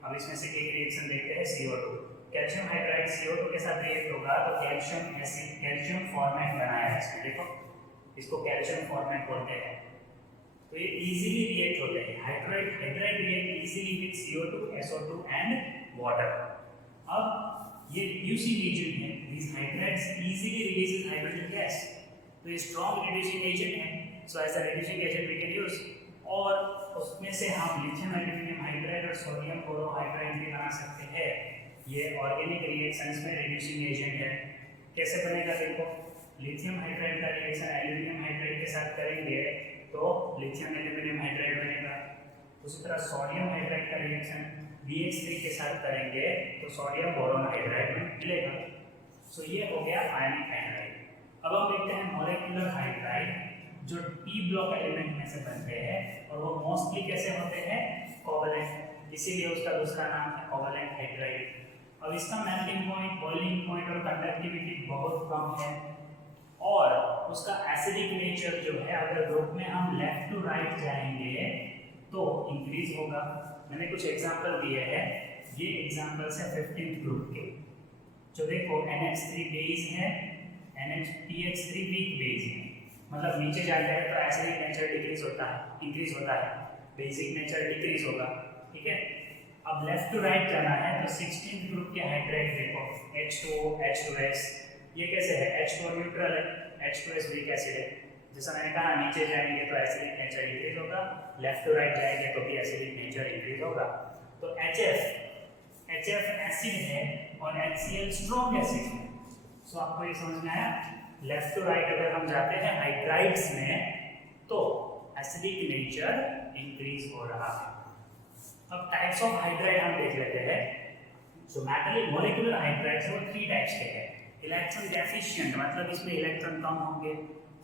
अब इसमें से एक रिएक्शन देखते हैं CO2। कैल्शियम हाइड्राइड CO2 के साथ रिएक्ट होगा तो कैल्शियम एसिड, कैल्शियम फॉर्मेट बनाया इसमें, देखो इसको कैल्शियम फॉर्मेट बोलते हैं। तो ये इजीली रिएक्ट होते हैं। Hydride react easily with CO2, SO2 and water. अब ये रिड्यूसिंग एजेंट है, these hydrides easily releases hydrogen gas, तो ये स्ट्रॉन्ग रिड्यूसिंग एजेंट है। So as a reducing agent we can use. और उसमें से हम लिथियम एल्यूमिनियम हाइड्राइड और सोडियम बोरोहाइड्राइड भी बना सकते हैं। ये ऑर्गेनिक रिएक्शंस में रिड्यूसिंग एजेंट है। कैसे बनेगा देखो, लिथियम हाइड्राइड का रिएक्शन एल्यूमिनियम हाइड्राइड के साथ करेंगे तो लिथियम एल्यूमिनियम हाइड्राइड बनेगा। उसी तरह सोडियम हाइड्राइड का रिएक्शन BH3 के साथ करेंगे तो सोडियम बोरोन हाइड्राइड मिलेगा। सो ये हो गया आयनिक हाइड्राइड। अब हम देखते हैं मॉलिक्यूलर हाइड्राइड जो P ब्लॉक एलिमेंट में से बनते हैं और वो मोस्टली कैसे होते हैं, कोवैलेंट, इसीलिए उसका दूसरा नाम है कोवैलेंट हाइड्राइड। अब इसका मेल्टिंग पॉइंट, बॉइलिंग पॉइंट और कंडक्टिविटी बहुत कम है और उसका एसिडिक नेचर जो है अगर ग्रुप में हम लेफ्ट टू राइट जाएंगे तो इंक्रीज होगा। मैंने कुछ एग्जांपल दिए हैं, ये एग्जांपल्स है 15th ग्रुप के। जो देखो NH3 बेस है, TH3 वीक बेस है, मतलब नीचे जाते हैं तो एसिडिक नेचर डिक्रीज होता है, इंक्रीज होता है, बेसिक नेचर डिक्रीज होगा, ठीक है। अब लेफ्ट टू राइट जाना है तो 16th ग्रुप के हाइड्राइड देखो H2O, H2S, ये कैसे है, H2O न्यूट्रल है, H2S वीक एसिड है। जैसा मैंने कहा नीचे जाएंगे तो एसिडिक नेचर इंक्रीज होगा, लेफ्ट टू राइट जाएंगे तो भी एसिडिक नेचर इंक्रीज होगा। तो HF एसिड है और HCl स्ट्रॉन्ग एसिड है। सो आपको ये समझ में आया, लेफ्ट टू राइट अगर हम जाते हैं हाइड्राइड्स में तो एसिडिक नेचर इंक्रीज हो रहा है। अब टाइप्स ऑफ हाइड्राइड हम देख लेते हैं। जो मेटलिक मॉलिक्यूलर हाइड्राइड्स वो 3 टाइप्स के हैं। इलेक्ट्रॉन डेफिशिएंट, मतलब इसमें इलेक्ट्रॉन कम होंगे।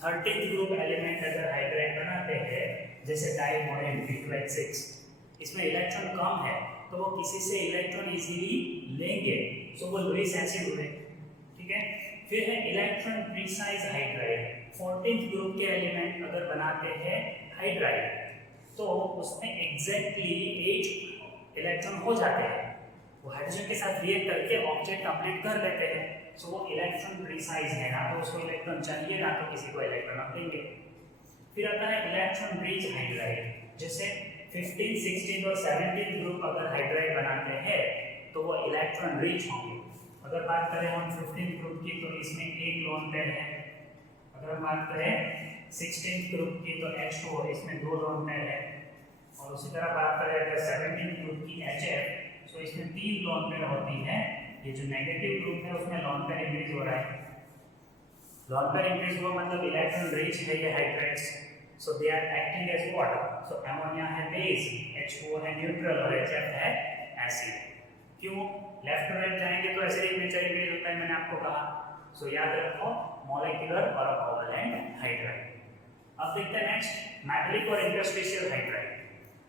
13th ग्रुप एलिमेंट अगर हाइड्राइड बनाते हैं जैसे डाइमोरेन B26, इसमें इलेक्ट्रॉन कम है तो वो किसी से इलेक्ट्रॉन इजीली लेंगे, सो वो लुईस एसिड हुए, ठीक है। फिर है electron precise hydride. 14th group के एलिमेंट अगर बनाते हैं हाइड्राइड तो उसमें एग्जैक्टली 8 इलेक्ट्रॉन हो जाते हैं, वो हाइड्रोजन के साथ रिएक्ट करके ऑब्जेक्ट कंप्लीट कर लेते हैं। सो वो इलेक्ट्रॉन प्रिसाइज है, ना तो उसको इलेक्ट्रॉन चाहिए ना तो किसी को इलेक्ट्रॉन आप देंगे। फिर आता है इलेक्ट्रॉन रिच हाइड्राइड, जैसे 15, 16 और 17 ग्रुप अगर हाइड्राइड बनाते हैं तो वो इलेक्ट्रॉन रिच होंगे। अगर बात करें हम 15 ग्रुप की तो इसमें एक लोन पेयर है। अगर हम बात करें 16 ग्रुप की तो H2O, इसमें 2 लोन पेयर है। और उसी तरह बात करें अगर 17 ग्रुप की HF, तो इसमें 3 लोन पेयर होती है। ये जो नेगेटिव ग्रुप है उसमें लोन पेयर इंक्रीज हो रहा है। लोन पेयर इंक्रीज हुआ मतलब इलेक्ट्रॉन रिच है ये hydrides, so they are acting as water. So ammonia है बेस, H2O है न्यूट्रल और HF है एसिड। क्यों, लेफ्ट टू राइट जाएंगे तो एसिडिक नेचर इंक्रीज होता है, मैंने आपको कहा। सो याद रखो मॉलिक्यूलर और कोवैलेंट हाइड्राइड। अब देखते हैं नेक्स्ट मेटलिक और इंटरस्टिशियल हाइड्राइड।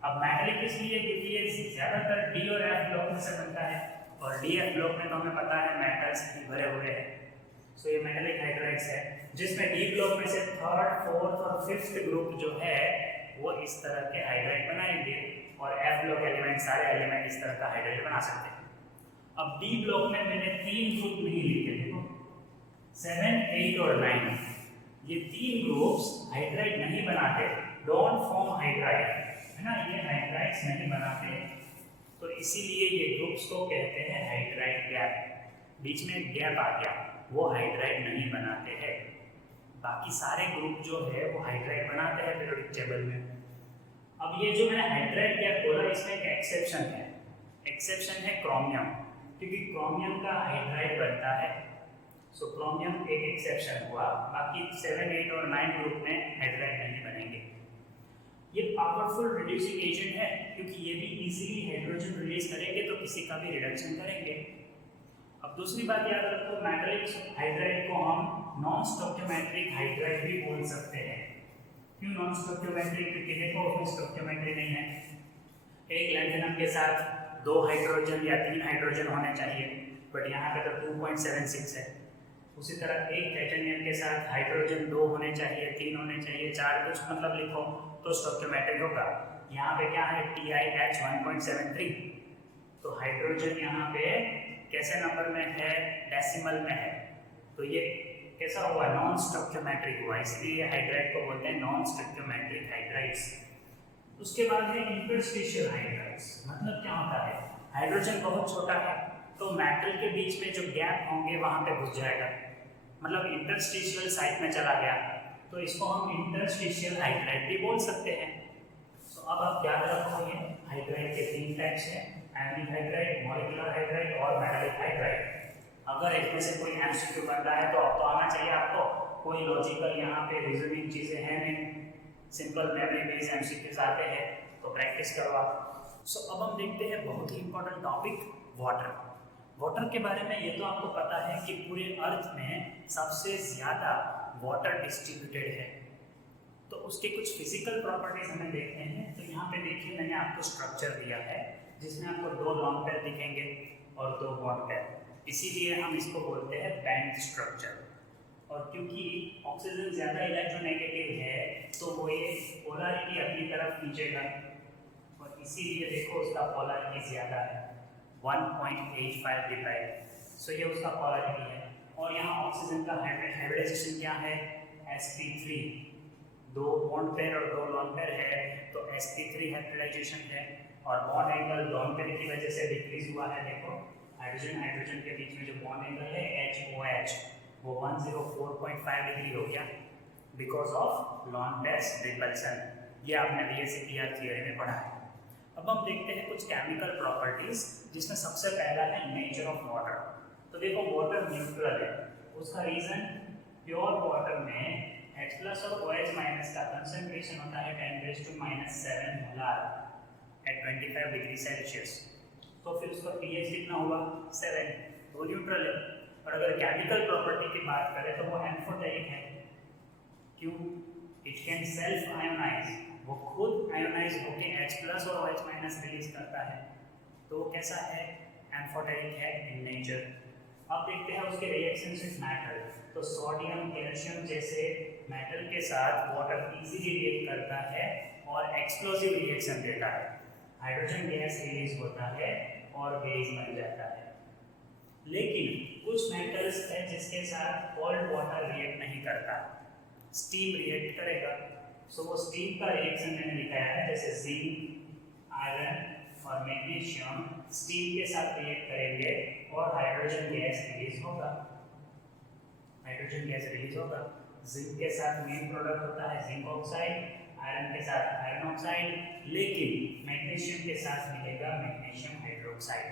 अब मेटलिक इसलिए क्योंकि ये ज्यादातर D और F ब्लॉक में से बनता है और D F ब्लॉक में तो हमें पता है मेटल्स ही भरे हुए हैं। सो ये मेटलिक हाइड्राइड्स है जिसमें D ब्लॉक में से 3rd, 4th और 5th ग्रुप जो है वो इस तरह के हाइड्राइड बनाएंगे और F ब्लॉक एलिमेंट सारे एलिमेंट इस तरह का हाइड्राइड बना सकते हैं। अब D ब्लॉक में मैंने 3 ग्रुप नहीं लिखे, देखो 7, 8 और 9, ये 3 ग्रुप्स हाइड्राइड नहीं बनाते, डोंट फॉर्म हाइड्राइड, है ना, ये हाइड्राइड्स नहीं बनाते, तो इसीलिए ये ग्रुप्स को कहते हैं हाइड्राइड गैप। बीच में गैप आ गया, वो हाइड्राइड नहीं बनाते हैं। बाकी सारे ग्रुप जो है वो हाइड्राइड बनाते हैं पीरियोडिक टेबल में। अब ये जो मैंने हाइड्राइड गैप बोला इसमें एक एक्सेप्शन है, एक्सेप्शन है क्रोमियम, क्योंकि क्रोमियम का हाइड्राइड बनता है। सो क्रोमियम एक एक्सेप्शन हुआ, बाकी 7, 8 और 9 ग्रुप में हाइड्राइड नहीं बनेंगे। ये पावरफुल रिड्यूसिंग एजेंट है क्योंकि ये भी इजीली हाइड्रोजन रिलीज करेंगे तो किसी का भी रिडक्शन करेंगे। अब दूसरी बात याद रखो, मेटलिक हाइड्राइड को हम नॉन स्टोइकियोमेट्रिक हाइड्राइड भी बोल सकते हैं। क्यों नॉन स्टोइकियोमेट्रिक, क्योंकि देखो उसमें स्टोइकियोमेट्री नहीं है। एक लैंथेनम के साथ 2 हाइड्रोजन या 3 हाइड्रोजन होने चाहिए, बट यहाँ पे तो 2.76 है। उसी तरह एक टाइटेनियम के साथ हाइड्रोजन 2 होने चाहिए, 3 होने चाहिए, 4 कुछ मतलब लिखो तो स्टोइकियोमेट्रिक होगा। यहाँ पे क्या है, TiH 1.73, तो हाइड्रोजन यहाँ पे कैसे नंबर में है, डेसिमल में है, तो ये कैसा हुआ, नॉन स्टोइकियोमेट्रिक हुआ, इसलिए हाइड्राइड को बोलते हैं नॉन स्टोइकियोमेट्रिक हाइड्राइड्स। उसके बाद है इंटरस्टिशियल हाइड्राइड्स। मतलब क्या होता है, हाइड्रोजन बहुत छोटा है तो मेटल के बीच में जो गैप होंगे वहां पे घुस जाएगा, मतलब इंटरस्टिशियल साइड में चला गया, तो इसको हम इंटरस्टिशियल हाइड्राइड भी बोल सकते हैं। तो अब आप याद रखो ये हाइड्राइड के 3 टाइप्स हैं, आयनिक हाइड्राइड, मॉलिक्यूलर हाइड्राइड और मेटालिक हाइड्राइड। अगर एक में से कोई एमसीक्यू बन रहा है तो अब तो आना चाहिए आपको, कोई लॉजिकल यहाँ पे रीजनिंग चीज़ें हैं नहीं, सिंपल मेमोरी बेस्ड एमसीक्यूज आते हैं, तो प्रैक्टिस करो आप। सो अब हम देखते हैं बहुत ही इंपॉर्टेंट टॉपिक वाटर। वाटर के बारे में ये तो आपको पता है कि पूरे अर्थ में सबसे ज़्यादा वाटर डिस्ट्रीब्यूटेड है, तो उसके कुछ फिजिकल प्रॉपर्टीज हमें देखते हैं। तो यहाँ पे देखिए मैंने आपको स्ट्रक्चर दिया है जिसमें आपको 2 लॉन्ग पेयर दिखेंगे और 2 बॉन्ड पेयर, इसीलिए हम इसको बोलते हैं बैंड स्ट्रक्चर। और क्योंकि ऑक्सीजन ज़्यादा इलेक्ट्रोनेगेटिव है तो वो ये पोलैरिटी अपनी तरफ खींचेगा, और इसीलिए देखो उसका पोलैरिटी ज़्यादा है 1.85 डिवाइड, सो ये उसका पोलैरिटी है। और यहाँ ऑक्सीजन का हाइब्रिडाइजेशन क्या है, sp3, 2 बॉन्ड पेयर और 2 लॉन्ग पेयर है तो sp3 हाइब्रिडाइजेशन है, और बॉन्ड एंगल लॉन्ग पेयर की वजह से डिक्रीज हुआ है। देखो हाइड्रोजन हाइड्रोजन के बीच में जो बॉन्ड एंगल है HOH वो 104.5 डिग्री हो गया because of long pair repulsion. ये आपने VSEPR थियरी में पढ़ा है। अब हम देखते हैं कुछ केमिकल प्रॉपर्टीज जिसमें सबसे पहला है नेचर ऑफ वाटर। तो देखो वाटर न्यूट्रल है, उसका रीजन प्योर वाटर में H+ और OH- का कंसंट्रेशन होता है 10⁻⁻7 मोलार एट 25 डिग्री सेल्सियस, तो फिर उसका pH कितना होगा 7, तो न्यूट्रल है। और अगर केमिकल प्रॉपर्टी की बात करें तो वो एम्फोटेरिक है, क्यों, इट कैन सेल्फ आयोनाइज, वो खुद आयोनाइज होकर H+ और OH- रिलीज करता है, तो वो कैसा है, एम्फोटेरिक है इन नेचर। अब देखते हैं उसके रिएक्शंस विद मेटल। तो सोडियम कैल्शियम जैसे मेटल के साथ वाटर इजीली रिएक्ट करता है और एक्सप्लोसिव रिएक्शन देता है, हाइड्रोजन गैस रिलीज होता है और बेस बन जाता है। लेकिन कुछ मेटल्स है जिसके साथ कोल्ड वाटर रिएक्ट नहीं करता, स्टीम रिएक्ट करेगा। सो वो स्टीम का रिएक्शन मैंने दिखाया है, जैसे जिंक, आयरन और मैग्नीशियम स्टीम के साथ रिएक्ट करेंगे और हाइड्रोजन गैस रिलीज होगा, हाइड्रोजन गैस रिलीज होगा। जिंक के साथ मेन प्रोडक्ट होता है जिंक ऑक्साइड, आयरन के साथ आयरन ऑक्साइड, लेकिन मैग्नीशियम के साथ मिलेगा मैग्नीशियम हाइड्रोक्साइड,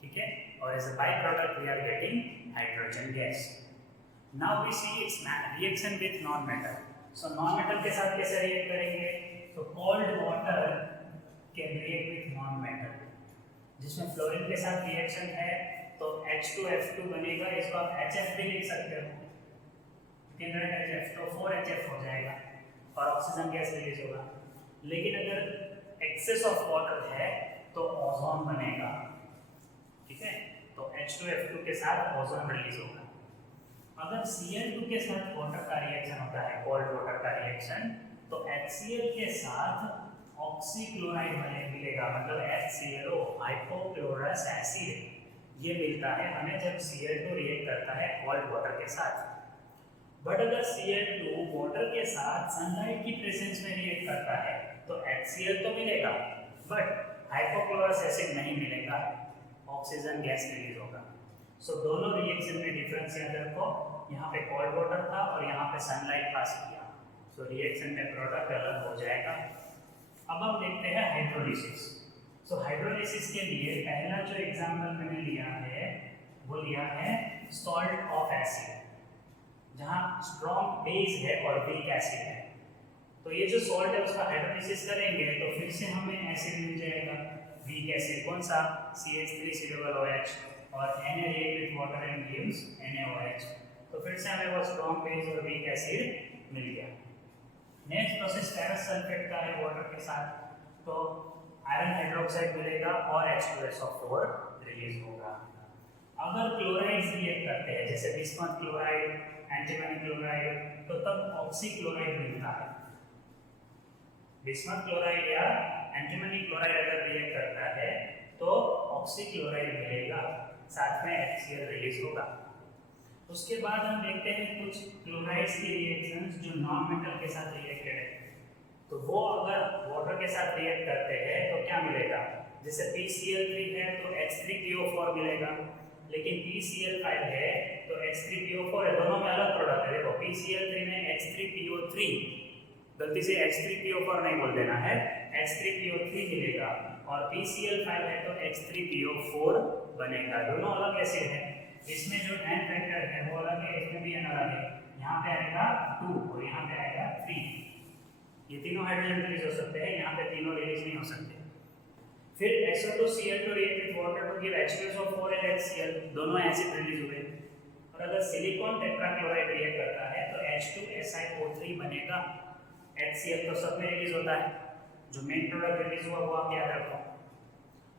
ठीक है, और as a by product we are getting hydrogen gas. Now we see its reaction with non metal. So non metal के साथ कैसे रिएक्ट करेंगे, तो cold water can react with non metal, जिसमें फ्लोरीन के साथ रिएक्शन है तो H2F2 बनेगा, इसको आप HF भी लिख सकते हो, HF तो 4HF हो जाएगा और ऑक्सीजन गैस रिलीज होगा। लेकिन अगर एक्सेस ऑफ वाटर है तो ओजोन बनेगा, ठीक है, तो H2F2 के साथ ओजोन रिलीज होगा। अगर Cl2 के साथ वाटर का रिएक्शन होता है, कोल्ड वाटर का रिएक्शन, तो HCl के साथ ऑक्सीक्लोराइड मिलेगा, मतलब HClO, हाइपोक्लोरस एसिड, ये मिलता है हमें जब Cl2 रिएक्ट करता है कोल्ड वाटर के साथ। बट अगर Cl2 वाटर के साथ सनलाइट की प्रेजेंस में रिएक्ट करता है तो HCl तो मिलेगा बट हाइपोक्लोरस एसिड नहीं मिलेगा, ऑक्सीजन गैस रिलीज होगा। सो दोनों रिएक्शन में डिफरेंस याद रखो, यहाँ पे कोल्ड वाटर था और यहाँ पे सनलाइट पास किया, सो रिएक्शन में प्रोडक्ट अलग हो जाएगा। अब हम देखते हैं हाइड्रोलिसिस। सो हाइड्रोलिसिस के लिए पहला जो एग्जांपल मैंने लिया है वो लिया है सॉल्ट ऑफ एसिड, जहाँ स्ट्रॉन्ग बेस है और वीक एसिड है। तो ये जो सॉल्ट है उसका हाइड्रोलिसिस करेंगे तो फिर से हमें एसिड मिल जाएगा, वीक एसिड कौन सा, CH3COOH, और Na react with water and gives NaOH, तो फिर से हमें वो स्ट्रॉन्ग बेस और वीक एसिड मिल गया। नेक्स्ट प्रोसेस फेरस सल्फेट का है वाटर के साथ, तो आयरन हाइड्रोक्साइड मिलेगा और H2SO4 रिलीज होगा। अगर क्लोराइड्स रिएक्ट करते हैं जैसे बिस्मथ क्लोराइड, एंटीमनी क्लोराइड, तो तब ऑक्सीक्लोराइड मिलता है। बिस्मथ क्लोराइड या एंटीमनी क्लोराइड अगर रिएक्ट करता है तो ऑक्सीक्लोराइड मिलेगा, साथ में HCl रिलीज होगा। उसके बाद हम देखते हैं कुछ क्लोराइड्स की रिएक्शंस जो नॉन मेटल के साथ रिएक्टेड है, तो वो अगर वाटर के साथ रिएक्ट करते हैं तो क्या मिलेगा, जैसे PCl3 है तो H3PO4 मिलेगा, लेकिन PCl5 है तो H3PO4 है, दोनों में अलग प्रोडक्ट है। देखो PCl3 में H3PO3, गलती से H3PO4 नहीं बोल देना है, H3PO3 मिलेगा, और PCl5 है तो H3PO4 बनेगा। दोनों अलग एसिड है, इसमें जो N फैक्टर है वो अलग है, इसमें भी N अलग है। यहाँ पे आएगा 2 और यहाँ पे आएगा 3। ये तीनों हाइड्रोजन रिलीज हो सकते हैं, यहाँ पे तीनों रिलीज नहीं हो सकते। फिर SO2Cl2 react with water to give H2SO4 and HCl, दोनों एसिड रिलीज हुए। और अगर सिलिकॉन टेट्राक्लोराइड रिएक्ट करता है तो H2SiO3 बनेगा। HCl तो सब में रिलीज होता है, जो मेन प्रोडक्ट रिलीज हुआ वो आप याद रखो।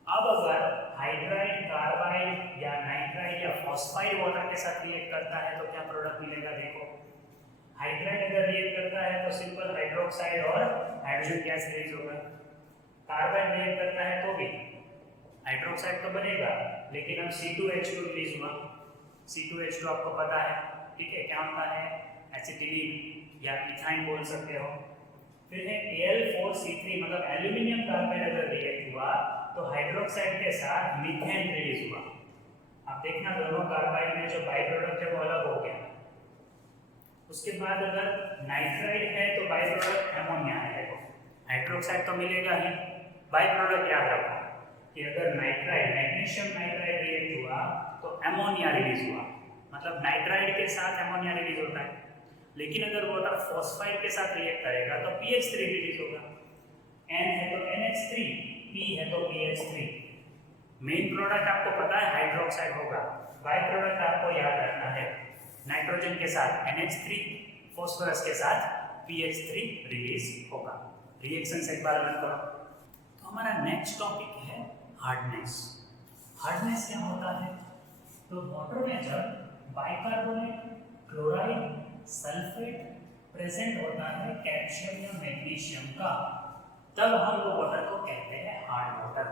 अब अगर हाइड्राइड, कार्बाइड या नाइट्राइड या फॉस्फाइड वाटर के साथ रिएक्ट करता है तो क्या प्रोडक्ट मिलेगा? देखो, हाइड्राइड अगर रिएक्ट करता है तो सिंपल हाइड्रोक्साइड और हाइड्रोजन गैस रिलीज होगा। कार्बाइड रिएक्ट करता है तो भी हाइड्रोक्साइड तो बनेगा, लेकिन अब C2H2 रिलीज हुआ। C2H2 आपको पता है, ठीक है, क्या होता है? एसिटिलीन या इथाइन बोल सकते हो। फिर है Al4C3, मतलब एल्यूमिनियम कार्बाइड अगर रिएक्ट हुआ तो हाइड्रोक्साइड के साथ मीथेन रिलीज हुआ। अब देखना दोनों कार्बाइड में जो बाई प्रोडक्ट है वो अलग हो गया। उसके बाद अगर नाइट्राइड है तो बाई प्रोडक्ट एमोनिया है। देखो, हाइड्रोक्साइड तो मिलेगा ही, बाई प्रोडक्ट याद रखो कि अगर नाइट्राइड, मैग्नीशियम नाइट्राइड रिएक्ट हुआ तो एमोनिया रिलीज हुआ, मतलब नाइट्राइड के साथ एमोनिया रिलीज होता है। लेकिन अगर वाटर फॉस्फाइड के साथ रिएक्ट करेगा तो PH3 रिलीज होगा। N है तो NH3, P है तो PH3। मेन प्रोडक्ट आपको पता है हाइड्रोक्साइड होगा, बाई प्रोडक्ट आपको याद रखना है नाइट्रोजन के साथ NH3, फास्फोरस के साथ PH3 रिलीज होगा। रिएक्शन से एक बार रन करो। तो हमारा नेक्स्ट टॉपिक है हार्डनेस। हार्डनेस क्या होता है? तो वाटर में जब बाइकार्बोनेट, क्लोराइड, सल्फेट प्रेजेंट होता है कैल्शियम या मैग्नीशियम का, तब हम वो वाटर को कहते हैं हार्ड वाटर।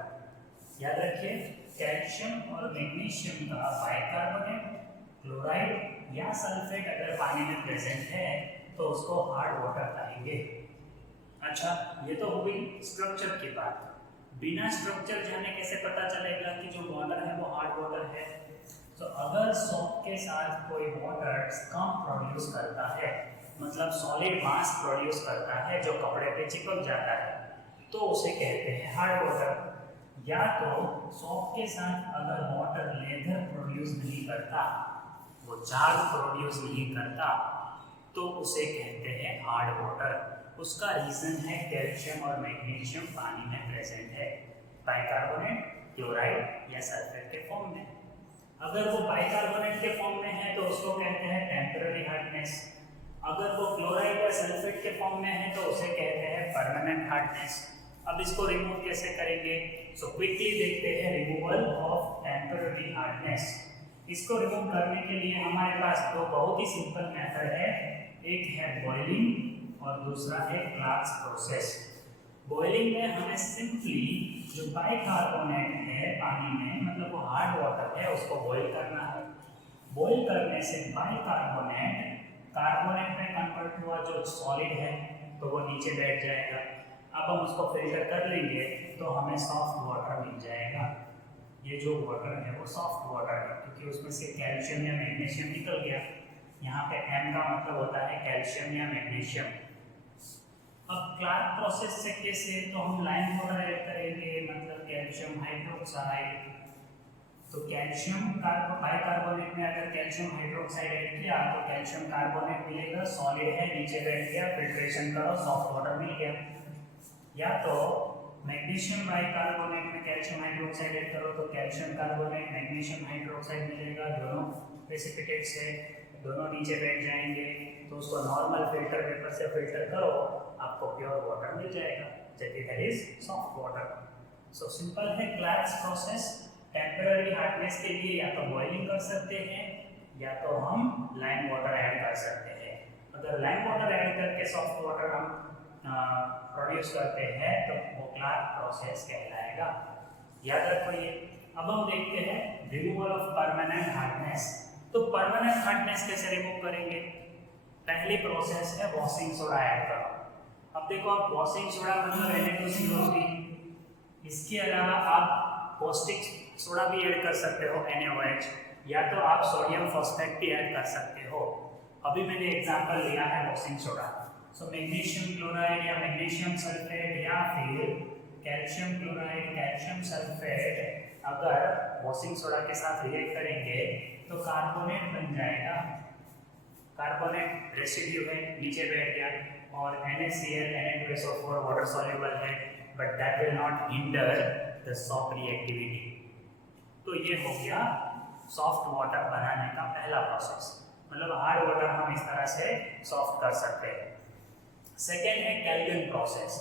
याद रखिए, कैल्शियम और मैग्नीशियम का बाइकार्बोनेट, क्लोराइड या सल्फेट अगर पानी में प्रेजेंट है तो उसको हार्ड वाटर कहेंगे। अच्छा, ये तो हो गई स्ट्रक्चर की बात। बिना स्ट्रक्चर जाने कैसे पता चलेगा कि जो वाटर है वो हार्ड वाटर है? तो अगर सॉल्ट के साथ कोई वाटर कम प्रोड्यूस करता है, मतलब सॉलिड मास प्रोड्यूस करता है जो कपड़े पे चिपक जाता है, तो उसे कहते हैं हार्ड वाटर। या तो सॉल्ट के साथ अगर वाटर लेदर प्रोड्यूस नहीं करता, वो झाग प्रोड्यूस नहीं करता, तो उसे कहते हैं हार्ड वाटर। उसका रीजन है कैल्शियम और मैग्नीशियम पानी में प्रेजेंट है, बाइकार्बोनेट, क्लोराइड या सल्फेट के फॉर्म में। अगर वो बाइकार्बोनेट के फॉर्म में है तो उसको कहते हैं टेम्पररी हार्डनेस। अगर वो क्लोराइड या सल्फेट के फॉर्म में है तो उसे कहते हैं परमानेंट हार्डनेस। अब इसको रिमूव कैसे करेंगे? सो क्विकली देखते हैं रिमूवल ऑफ टेम्पररी हार्डनेस। इसको रिमूव करने के लिए हमारे पास दो बहुत ही सिंपल मेथड है, एक है बॉइलिंग और दूसरा है क्लार्क्स प्रोसेस। बॉइलिंग में हमें सिंपली जो बाइकार्बोनेट है पानी में, मतलब वो हार्ड वाटर है, उसको बॉईल करना है। बॉईल करने से बाइकार्बोनेट कार्बोनेट में कन्वर्ट हुआ जो सॉलिड है तो वो नीचे बैठ जाएगा। अब हम उसको फिल्टर कर लेंगे तो हमें सॉफ्ट वाटर मिल जाएगा। ये जो वाटर है वो सॉफ्ट वाटर है क्योंकि उसमें से कैल्शियम या मैग्नीशियम निकल गया। यहाँ पे M का मतलब होता है कैल्शियम या मैग्नीशियम। अब क्लार्क प्रोसेस से कैसे? तो हम लाइम वाटर ऐड करेंगे, मतलब कैल्शियम हाइड्रोक्साइड। तो कैल्शियम बाइकार्बोनेट में अगर कैल्शियम हाइड्रोक्साइड ऐड किया तो कैल्शियम कार्बोनेट मिलेगा, सॉलिड है, नीचे बैठ गया, फिल्ट्रेशन करो, सॉफ्ट वाटर मिल गया। या तो मैग्नीशियम बाइकार्बोनेट में कैल्शियम हाइड्रोक्साइड ऐड करो तो कैल्शियम कार्बोनेट, मैग्नीशियम हाइड्रोक्साइड मिलेगा, दोनों प्रेसिपिटेट्स है, दोनों नीचे बैठ जाएंगे। तो उसको नॉर्मल फिल्टर पेपर से फिल्टर करो, आपको प्योर वाटर मिल जाएगा, that is soft water. So simple है क्लार्क्स प्रोसेस। टेम्पररी हार्डनेस के लिए या तो बॉइलिंग कर सकते हैं या तो हम लाइम वाटर ऐड कर सकते हैं। अगर लाइम वाटर ऐड करके सॉफ्ट वाटर हम प्रोड्यूस करते हैं तो वो क्लार्क प्रोसेस कहलाएगा। याद रखो ये। अब हम देखते हैं रिमूवल ऑफ परमानेंट हार्डनेस। तो परमानेंट हार्डनेस कैसे रिमूव करेंगे? पहली प्रोसेस है वॉशिंग सोडा ऐड करो। अब देखो, आप वॉशिंग सोडा मतलब Na2CO3, इसके अलावा आप पौष्टिक सोडा भी ऐड कर सकते हो NaOH, या तो आप सोडियम फॉस्फेट भी ऐड कर सकते हो। अभी मैंने एग्जांपल लिया है वॉशिंग सोडा। सो मैग्नीशियम क्लोराइड या मैग्नीशियम सल्फेट या फिर कैल्शियम क्लोराइड, कैल्शियम सल्फेट अगर वॉशिंग सोडा के साथ रिएक्ट करेंगे तो कार्बोनेट बन जाएगा। कार्बोनेट रेसिड्यू है, नीचे बैठ गया, और NaCl Na2SO4 वाटर सॉल्युबल है, but that will not hinder the soft reactivity. तो ये हो गया सॉफ्ट वाटर बनाने का पहला प्रोसेस, मतलब हार्ड वाटर हम इस तरह से सॉफ्ट कर सकते हैं। सेकेंड है कैल्विन प्रोसेस।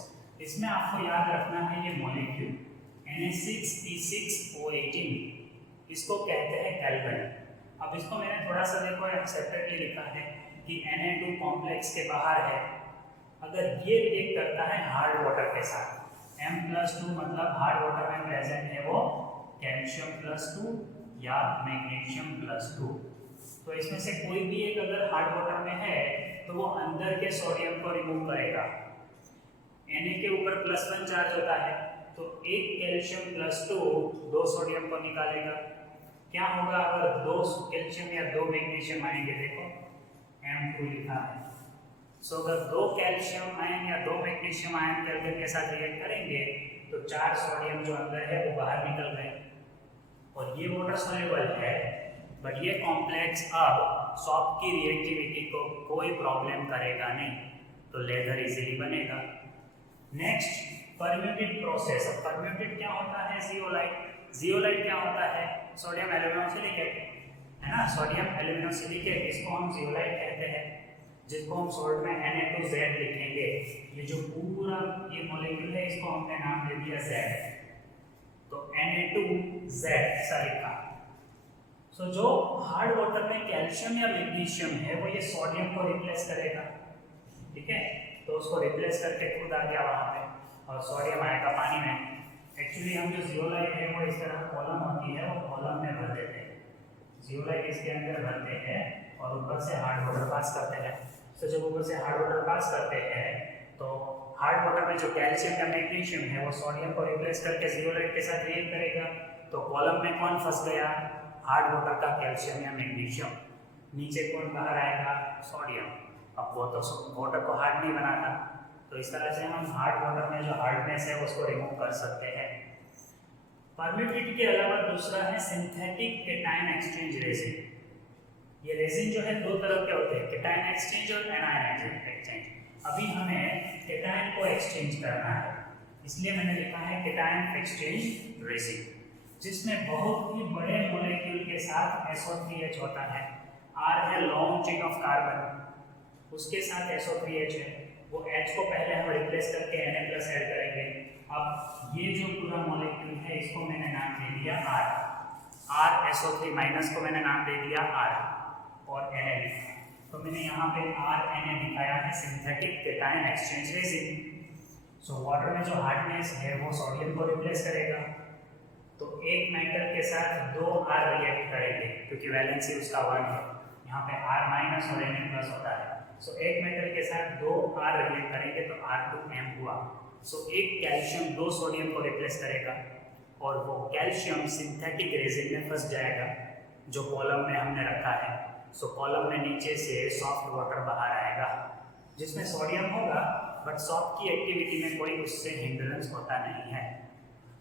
इसमें आपको याद रखना है ये मॉलिक्यूल Na6P6O18, इसको कहते हैं कैल्विन। अब इसको मैंने थोड़ा सा देखो सेपरेटली लिखा है कि Na2 कॉम्प्लेक्स के बाहर है, अगर ये रिएक्ट करता है हार्ड वाटर के साथ, M+2 मतलब हार्ड वाटर में प्रेजेंट है वो कैल्शियम +2 या मैग्नीशियम +2, तो इसमें से कोई भी एक अगर हार्ड वाटर में है तो वो अंदर के सोडियम को रिमूव करेगा। Na के ऊपर +1 चार्ज होता है, तो एक कैल्शियम +2 दो सोडियम को निकालेगा। क्या होगा अगर दो कैल्शियम या दो मैग्नीशियम आएंगे, देखो M2 लिखा है। सो अगर दो कैल्शियम आयन या दो मैग्नीशियम आयन कैल्विन के साथ रिएक्ट करेंगे तो 4 सोडियम जो अंदर है वो बाहर निकल गए, और ये वाटर सॉल्युबल है, बट ये कॉम्प्लेक्स अब सॉफ्ट की रिएक्टिविटी को कोई प्रॉब्लम करेगा नहीं, तो लेदर इजीली बनेगा। Next permutit process. अब परम्यूटेड क्या होता है? जियोलाइट। जियोलाइट क्या होता है? सोडियम एल्यूमिनोसिलिकेट, है ना, सोडियम एल्यूमिनोसिलिकेट, इसको हम जियोलाइट कहते हैं, जिसको हम शॉर्ट में Na2Z लिखेंगे। ये जो पूरा ये मॉलिक्यूल है इसको हमने नाम दे दिया Z, तो Na2Z ऐसा लिखा। सो जो हार्ड वाटर में कैल्शियम या मैग्नीशियम है वो ये सोडियम को रिप्लेस करेगा, ठीक है, तो उसको रिप्लेस करके खुद आ गया वहाँ पे, और सोडियम आएगा पानी में। एक्चुअली हम जो जियोलाइट है वो इस तरह कॉलम होती है, वो कॉलम में भर देते हैं, जियोलाइट इसके अंदर भरते हैं और ऊपर से हार्ड वाटर पास करते हैं। तो जब ऊपर से हार्ड वाटर पास करते हैं तो हार्ड वाटर में जो कैल्शियम या मैग्नीशियम है वो सोडियम को रिप्लेस करके जियोलाइट के साथ रिएक्ट करेगा, तो कॉलम में कौन फंस गया? हार्ड वाटर का कैल्शियम या मैग्नीशियम। नीचे कौन बाहर आएगा? सोडियम। अब वो तो वाटर को हार्ड नहीं बनाता, तो इस तरह से हम हार्ड वाटर में जो हार्डनेस है उसको रिमूव कर सकते हैं। परम्यूटेड के अलावा दूसरा है सिंथेटिक केटायन एक्सचेंज रेजिन। ये रेजिन जो है दो तरह के होते हैं, केटायन एक्सचेंज और एनायन एक्सचेंज। अभी हमें केटायन को एक्सचेंज करना है, इसलिए मैंने लिखा है केटायन एक्सचेंज रेजिन, जिसमें बहुत ही बड़े मॉलिक्यूल के साथ SO3H होता है। R है लॉन्ग चेन ऑफ कार्बन, उसके साथ SO3H है, वो H को पहले हम रिप्लेस करके Na+ ऐड करेंगे। अब ये जो पूरा मॉलिक्यूल है इसको मैंने नाम दे दिया R SO3- को मैंने नाम दे दिया R और Na लिखा, तो मैंने यहाँ पे RNA दिखाया है, synthetic cation exchange resin. So water में जो हार्डनेस है वो सोडियम को रिप्लेस करेगा, तो एक मेटल के साथ दो R रिएक्ट करेंगे क्योंकि वैलेंसी उसका 1 है, यहाँ पे R- और Na+ होता है। सो एक मेटल के साथ दो R रिएक्ट करेंगे तो R2M हुआ। सो एक कैल्शियम दो सोडियम को रिप्लेस करेगा और वो कैल्शियम सिंथेटिक रेजिन में फंस जाएगा जो कॉलम में हमने रखा है। सो कॉलम में नीचे से सॉफ्ट वाटर बाहर आएगा जिसमें सोडियम होगा, बट सॉफ्ट की एक्टिविटी में कोई उससे हिंड्रेंस होता नहीं है।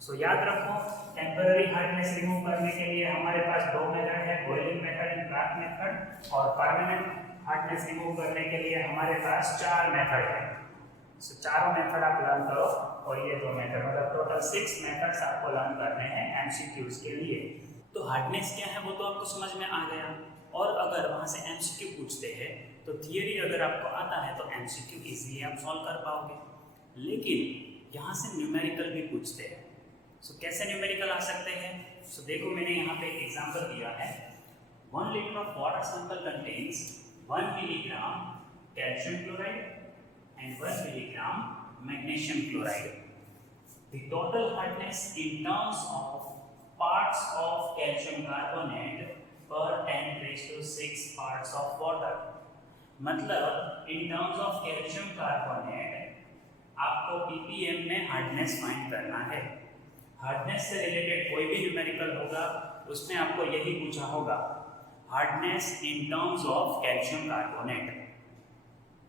सो याद रखो, टेम्पररी हार्डनेस रिमूव करने के लिए हमारे पास दो मेथड है, boiling method and black method, और परमानेंट हार्डनेस रिमूव करने के लिए हमारे पास 4 मेथड है। सो चारों मेथड आप लर्न करो, और ये दो मेथड मतलब टोटल 6 मेथड्स आपको लर्न करने हैं MCQs के लिए। तो हार्डनेस क्या है वो तो आपको समझ में आ गया, और अगर वहाँ से MCQ पूछते हैं तो थियरी अगर आपको आता है तो MCQ इजीली आप सॉल्व कर पाओगे, लेकिन यहाँ से न्यूमेरिकल भी पूछते हैं। सो कैसे न्यूमेरिकल आ सकते हैं? सो देखो मैंने यहाँ पे एक एग्जांपल दिया है, 1 liter of water sample contains 1 milligram calcium chloride and 1 milligram magnesium chloride. The total hardness in terms of parts of calcium carbonate per 10⁻⁶ parts of water. मतलब in terms of calcium carbonate आपको ppm में hardness find करना है। Hardness से related कोई भी numerical होगा उसमें आपको यही पूछा होगा, hardness in terms of calcium carbonate.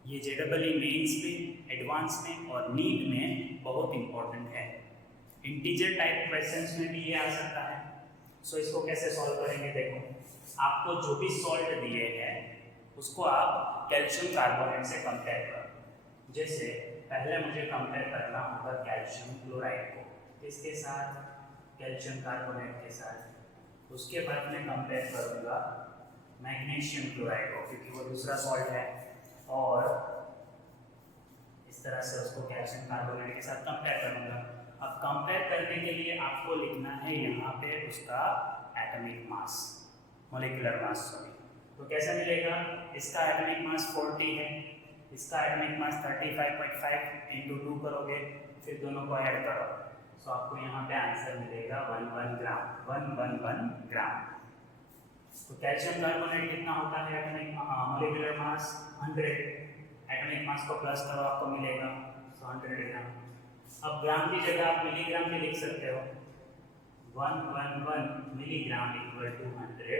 ये JEE मेंस में, एडवांस में और नीट में बहुत इंपॉर्टेंट है। इंटीजर टाइप क्वेश्चंस में भी ये आ सकता है। सो इसको कैसे सॉल्व करेंगे, देखो आपको जो भी सॉल्ट दिए हैं उसको आप कैल्शियम कार्बोनेट से कंपेयर करो। जैसे पहले मुझे कंपेयर करना होगा कैल्शियम क्लोराइड को किसके साथ, कैल्शियम कार्बोनेट के साथ। उसके बाद मैं कंपेयर करूँगा मैग्नीशियम क्लोराइड को, क्योंकि वो दूसरा सॉल्ट है, और इस तरह से उसको कैल्शियम कार्बोनेट के साथ कंपेयर करूँगा। अब कंपेयर करने के लिए आपको लिखना है यहाँ पे उसका atomic mass, molecular mass sorry. तो कैसे मिलेगा, इसका एटॉमिक मास 40 है, इसका एटॉमिक मास 35.5 इंटू 2 करोगे, फिर दोनों को ऐड करो, तो आपको यहाँ पे आंसर मिलेगा 11 ग्राम, 111 ग्राम। तो कैल्शियम कार्बोनेट कितना होता है atomic molecular mass 100, atomic mass को प्लस करो आपको मिलेगा 100 ग्राम। अब ग्राम की जगह आप मिलीग्राम भी लिख सकते हो, 111 मिलीग्राम इक्वल टू 100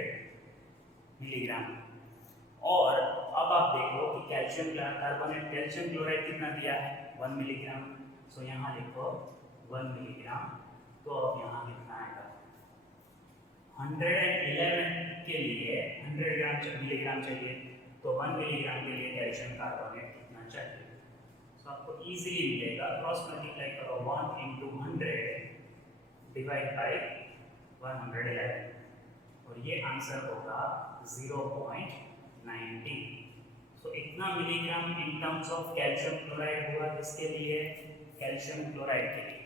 मिलीग्राम। और अब आप देखो कि कैल्शियम कार्बोनेट, कैल्शियम क्लोराइड कितना दिया है 1 मिलीग्राम, सो यहाँ लिखो 1 मिलीग्राम। तो अब यहाँ कितना आएगा 111 के लिए 100 ग्राम मिलीग्राम चाहिए, तो 1 मिलीग्राम के लिए कैल्शियम कार्बोनेट कितना चाहिए। तो आपको इजीली मिलेगा, क्रॉस मल्टीप्लाई करो 1 इंटू 100 डिवाइड बाई 111 और ये आंसर होगा 0.90। सो इतना milligram in terms of calcium chloride हुआ, इसके लिए कैल्शियम क्लोराइड के लिए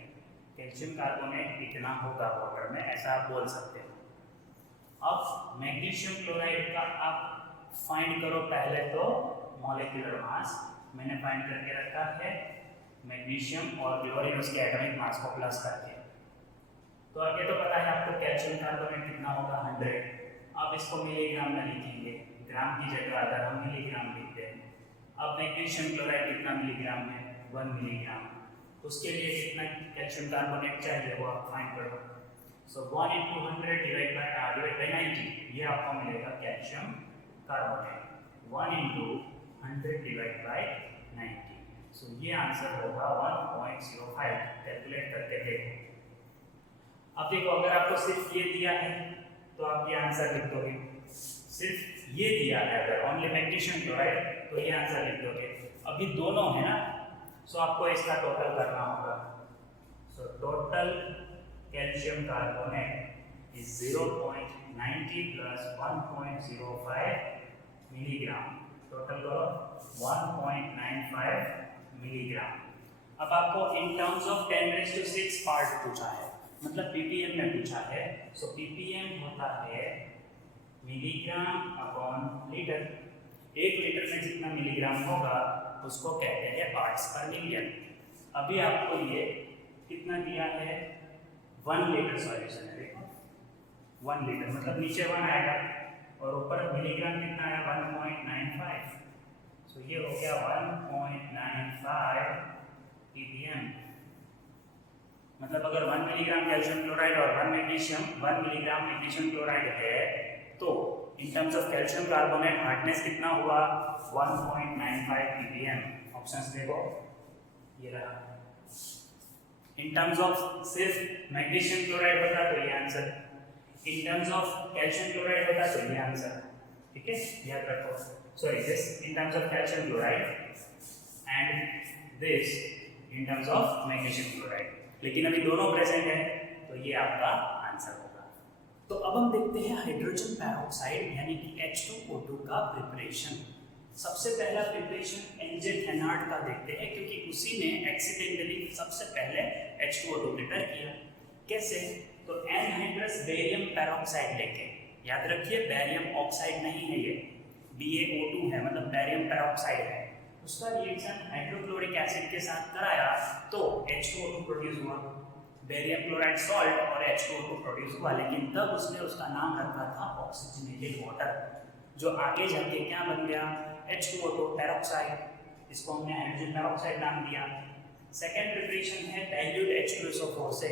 कैल्शियम कार्बोनेट इतना होगा वाटर में, ऐसा आप बोल सकते हो। अब मैग्नीशियम क्लोराइड का आप फाइंड करो पहले तो मॉलिक्यूलर मास, मैंने फाइंड करके रखा है मैग्नीशियम और क्लोरीन उसके एटॉमिक मास को प्लस करके। तो अब ये तो पता है आपको कैल्शियम कार्बोनेट कितना होगा 100। अब इसको मिलीग्राम में लिखेंगे, ग्राम की जगह अगर हम मिलीग्राम लिखते हैं। अब मैग्नीशियम क्लोराइड कितना मिलीग्राम है 1 मिलीग्राम, उसके लिए कितना कैल्शियम कार्बोनेट चाहिए वो आप फाइंड करो। सो 1 इंटू 100 डिवाइड बाई 90, ये आपको मिलेगा calcium carbonate 1 into 100 divide by 90। सो ये आंसर होगा 1.05। कैलकुलेट करके देखो। अब देखो अगर आपको सिर्फ ये दिया है तो आप ये आंसर लिख दोगे, सिर्फ ये दिया है अगर ओनली मैग्नीशियम क्लोराइड तो ये आंसर लिख दोगे। अभी दोनों है ना, सो आपको इसका टोटल करना होगा। So total calcium carbonate is 0.90 plus 1.05 milligram, total करो 1.95 मिलीग्राम। अब आपको इन टर्म्स ऑफ 10⁶ पार्ट पूछा है, मतलब ppm में पूछा है। सो ppm होता है मिलीग्राम अपॉन लीटर। 1 लीटर में जितना मिलीग्राम होगा उसको कहते हैं पार्ट्स पर मिलियन। अभी आपको ये कितना दिया है 1 लीटर सॉल्यूशन है, देखो 1 लीटर मतलब नीचे 1 आएगा और ऊपर मिलीग्राम कितना है 1.95। सो ये हो गया 1.95 ppm। मतलब अगर 1 मिलीग्राम कैल्शियम क्लोराइड और 1 मिलीग्राम मैग्नीशियम क्लोराइड है तो in terms of calcium carbonate hardness कितना हुआ 1.95 ppm। ऑप्शंस देखो, ये रहा। इन टर्म्स ऑफ सिर्फ मैग्नीशियम क्लोराइड होता तो ये answer, in terms of calcium chloride होता तो ये आंसर, ठीक है याद रखो। Sorry this in terms of calcium chloride and this in terms of magnesium chloride, लेकिन अभी दोनों प्रेजेंट है तो ये आपका आंसर होगा। तो अब हम देखते हैं हाइड्रोजन पेरोक्साइड यानी कि H2O2 का प्रिपरेशन। सबसे पहला प्रिपरेशन एनजे थेनार्ड का देखते हैं, क्योंकि उसी ने एक्सीडेंटली सबसे पहले H2O2 प्रिपेयर किया। कैसे, तो एनहाइड्रस बेरियम पेरोक्साइड लेके, याद रखिए बेरियम ऑक्साइड नहीं है ये, BaO2 है मतलब बेरियम पेरोक्साइड है। उसका रिएक्शन हाइड्रोक्लोरिक एसिड के साथ कराया तो H2O2 प्रोड्यूस हुआ, बेरियम क्लोराइड सॉल्ट और H2O2 प्रोड्यूस हुआ। लेकिन तब उसने उसका नाम रखा था ऑक्सीजनेटेड वाटर, जो आगे जाके क्या बन गया H2O2 पेरोक्साइड, इसको हमने हाइड्रोजन पेरोक्साइड नाम दिया। सेकेंड प्रिपरेशन है डाइल्यूट H2SO4 से,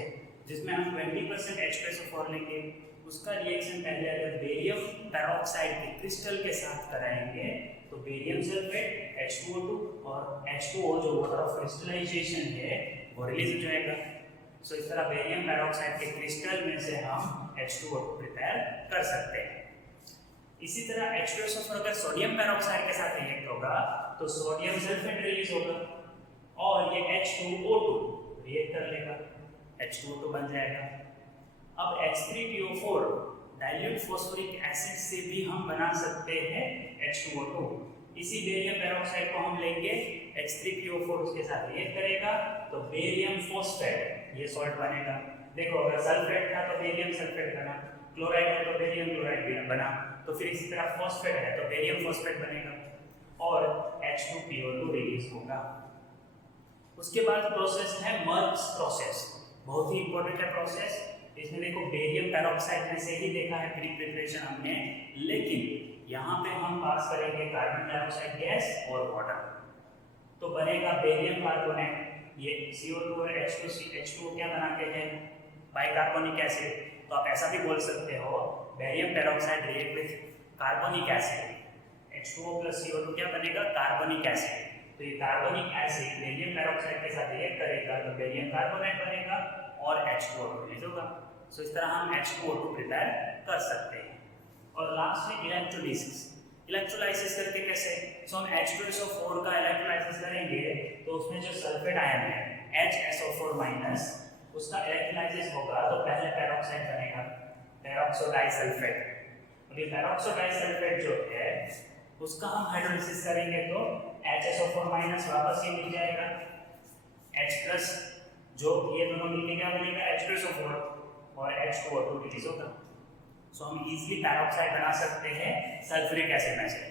जिसमें हम 20% H2SO4 लेंगे, उसका रिएक्शन पहले अगर बेरियम पेरोक्साइड के क्रिस्टल के साथ कराएंगे तो बेरियम सल्फेट H2O2 और H2O जो वाटर ऑफ क्रिस्टलाइजेशन है वो रिलीज हो जाएगा। सो इस तरह बेरियम पेरोक्साइड के क्रिस्टल में से हम H2O2 प्रिपेयर कर सकते हैं। इसी तरह H2SO4 अगर सोडियम पेरोक्साइड के साथ रिएक्ट होगा तो सोडियम सल्फेट रिलीज होगा और ये H2O2 रिएक्ट कर लेगा, H2O2 बन जाएगा। अब H3PO4 डाइल्यूट फॉस्फोरिक एसिड से भी हम बना सकते हैं H2O2। इसी बेरियम पेरोक्साइड को हम लेंगे, H3PO4 उसके साथ रिएक्ट करेगा तो बेरियम फॉस्फेट ये सॉल्ट बनेगा। देखो अगर सल्फेट था तो बेरियम सल्फेट बना, क्लोराइड है तो बेरियम क्लोराइड बना, तो फिर इसी तरह फॉस्फेट है तो बेरियम फॉस्फेट बनेगा और H2PO2 रिलीज होगा। उसके बाद प्रोसेस है मर्क्स प्रोसेस, बहुत ही इंपॉर्टेंट है प्रोसेस। इसमें देखो बेरियम पेरोक्साइड में से ही देखा है प्री प्रिपरेशन हमने, लेकिन यहाँ पे हम पास करेंगे कार्बन डाइऑक्साइड गैस और वाटर, तो बनेगा बेरियम कार्बोनेट। ये CO2 और H2O क्या बनाते हैं, बाइकार्बोनिक एसिड। तो आप ऐसा भी बोल सकते हो barium peroxide react with carbonic acid, H2O plus CO2 क्या बनेगा, कार्बोनिक एसिड। तो ये कार्बोनिक एसिड बेरियम पेरोक्साइड के साथ रिएक्ट करेगा तो बेरियम कार्बोनेट बनेगा और H2O2 रिलीज होगा। सो इस तरह हम H2O2 प्रिपेयर कर सकते हैं। और लास्ट में इलेक्ट्रोलिसिस, इलेक्ट्रोलाइसिस करके कैसे, सो हम H2SO4 का इलेक्ट्रोलाइसिस करेंगे तो उसमें जो सल्फेट आयन है HSO4 माइनस, उसका इलेक्ट्रोलाइसिस होगा तो पहले पेरोक्साइड बनेगा, पेरोक्सो डाइसल्फेट। और ये पेरोक्सो डाइसल्फेट जो है उसका हम हाइड्रोलिसिस करेंगे तो HSO4 माइनस वापस ये मिल जाएगा, H प्लस जो ये दोनों मिलके क्या बनेगा H2SO4 और H2O2 रिलीज होगा। सो हम इजीली पेरोक्साइड बना सकते हैं सल्फ्यूरिक एसिड में से।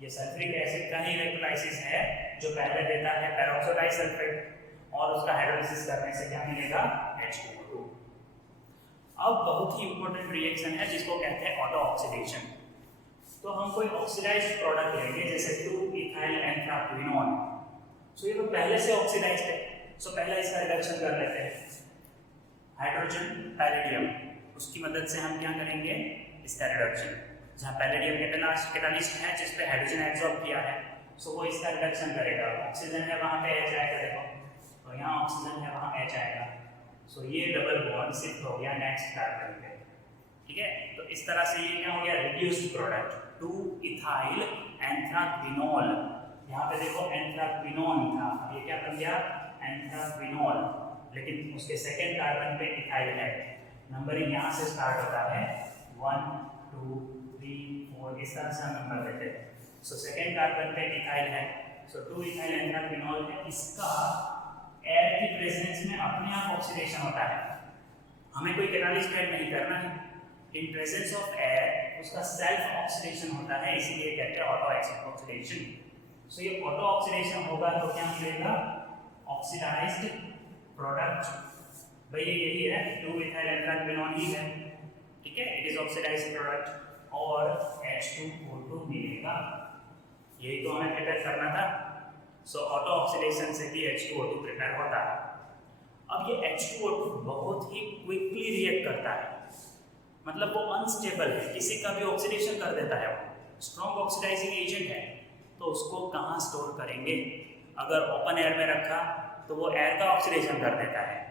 ये सल्फ्यूरिक एसिड का ही इलेक्ट्रोलाइसिस है जो पहले देता है पेरोक्सो डाइसल्फेट और उसका हाइड्रोलिसिस करने से क्या मिलेगा H2O2। अब बहुत ही इंपॉर्टेंट रिएक्शन है जिसको कहते हैं ऑटो ऑक्सीडेशन। तो हम कोई ऑक्सीडाइज्ड प्रोडक्ट लेंगे जैसे 2-इथाइल एंथ्राक्विनोन। सो ये तो पहले से ऑक्सीडाइज्ड है, सो पहले इसका रिडक्शन कर लेते हैं। हाइड्रोजन पैलेडियम, उसकी मदद से हम क्या करेंगे इसका रिडक्शन। जहाँ पैलेडियम कैटालिस्ट है जिस पे हाइड्रोजन एब्जॉर्ब किया है, सो वो इसका रिडक्शन करेगा। ऑक्सीजन है वहाँ पे H आएगा, देखो तो यहाँ ऑक्सीजन है वहाँ H आएगा। सो ये डबल बॉन्ड शिफ्ट हो गया नेक्स्ट कार्बन पे, ठीक है। तो इस तरह से ये क्या हो गया रिड्यूस्ड प्रोडक्ट 2-इथाइल एंथ्राक्विनोल। यहाँ पे देखो एंथ्राक्विनोन था, ये क्या बन गया एंथ्राक्विनोल, लेकिन उसके सेकेंड कार्बन पे इथाइल है। नंबरिंग यहाँ से स्टार्ट होता है 1 2 3 4 इस तरह से हम नंबर देते हैं। सो सेकेंड कार्बन पे इथाइल है, सो 2-इथाइल एंथ्राक्विनोल है। इसका एयर की प्रेजेंस में अपने आप ऑक्सीडेशन होता है, हमें कोई कैटालिस्ट ऐड नहीं करना है। इन प्रेजेंस ऑफ एयर उसका सेल्फ ऑक्सीडेशन होता है, इसीलिए कहते हैं ऑटो ऑक्सीडेशन। सो ये ऑटो ऑक्सीडेशन होगा तो क्या मिलेगा ऑक्सीडाइज्ड प्रोडक्ट। भाई यही है 2-इथाइल एंथ्राक्विनोन ही है, ठीक है, इट इज ऑक्सीडाइज्ड प्रोडक्ट और H2O2 मिलेगा। यही तो हमें प्रिपेयर करना था। सो ऑटो ऑक्सीडेशन से भी H2O2 प्रिपेयर होता है। अब ये H2O2 बहुत ही क्विकली रिएक्ट करता है, मतलब वो अनस्टेबल है, किसी का भी ऑक्सीडेशन कर देता है। वो स्ट्रॉन्ग ऑक्सीडाइजिंग एजेंट है, तो उसको कहाँ स्टोर करेंगे, अगर ओपन एयर में रखा तो वो एयर का ऑक्सीडेशन कर देता है।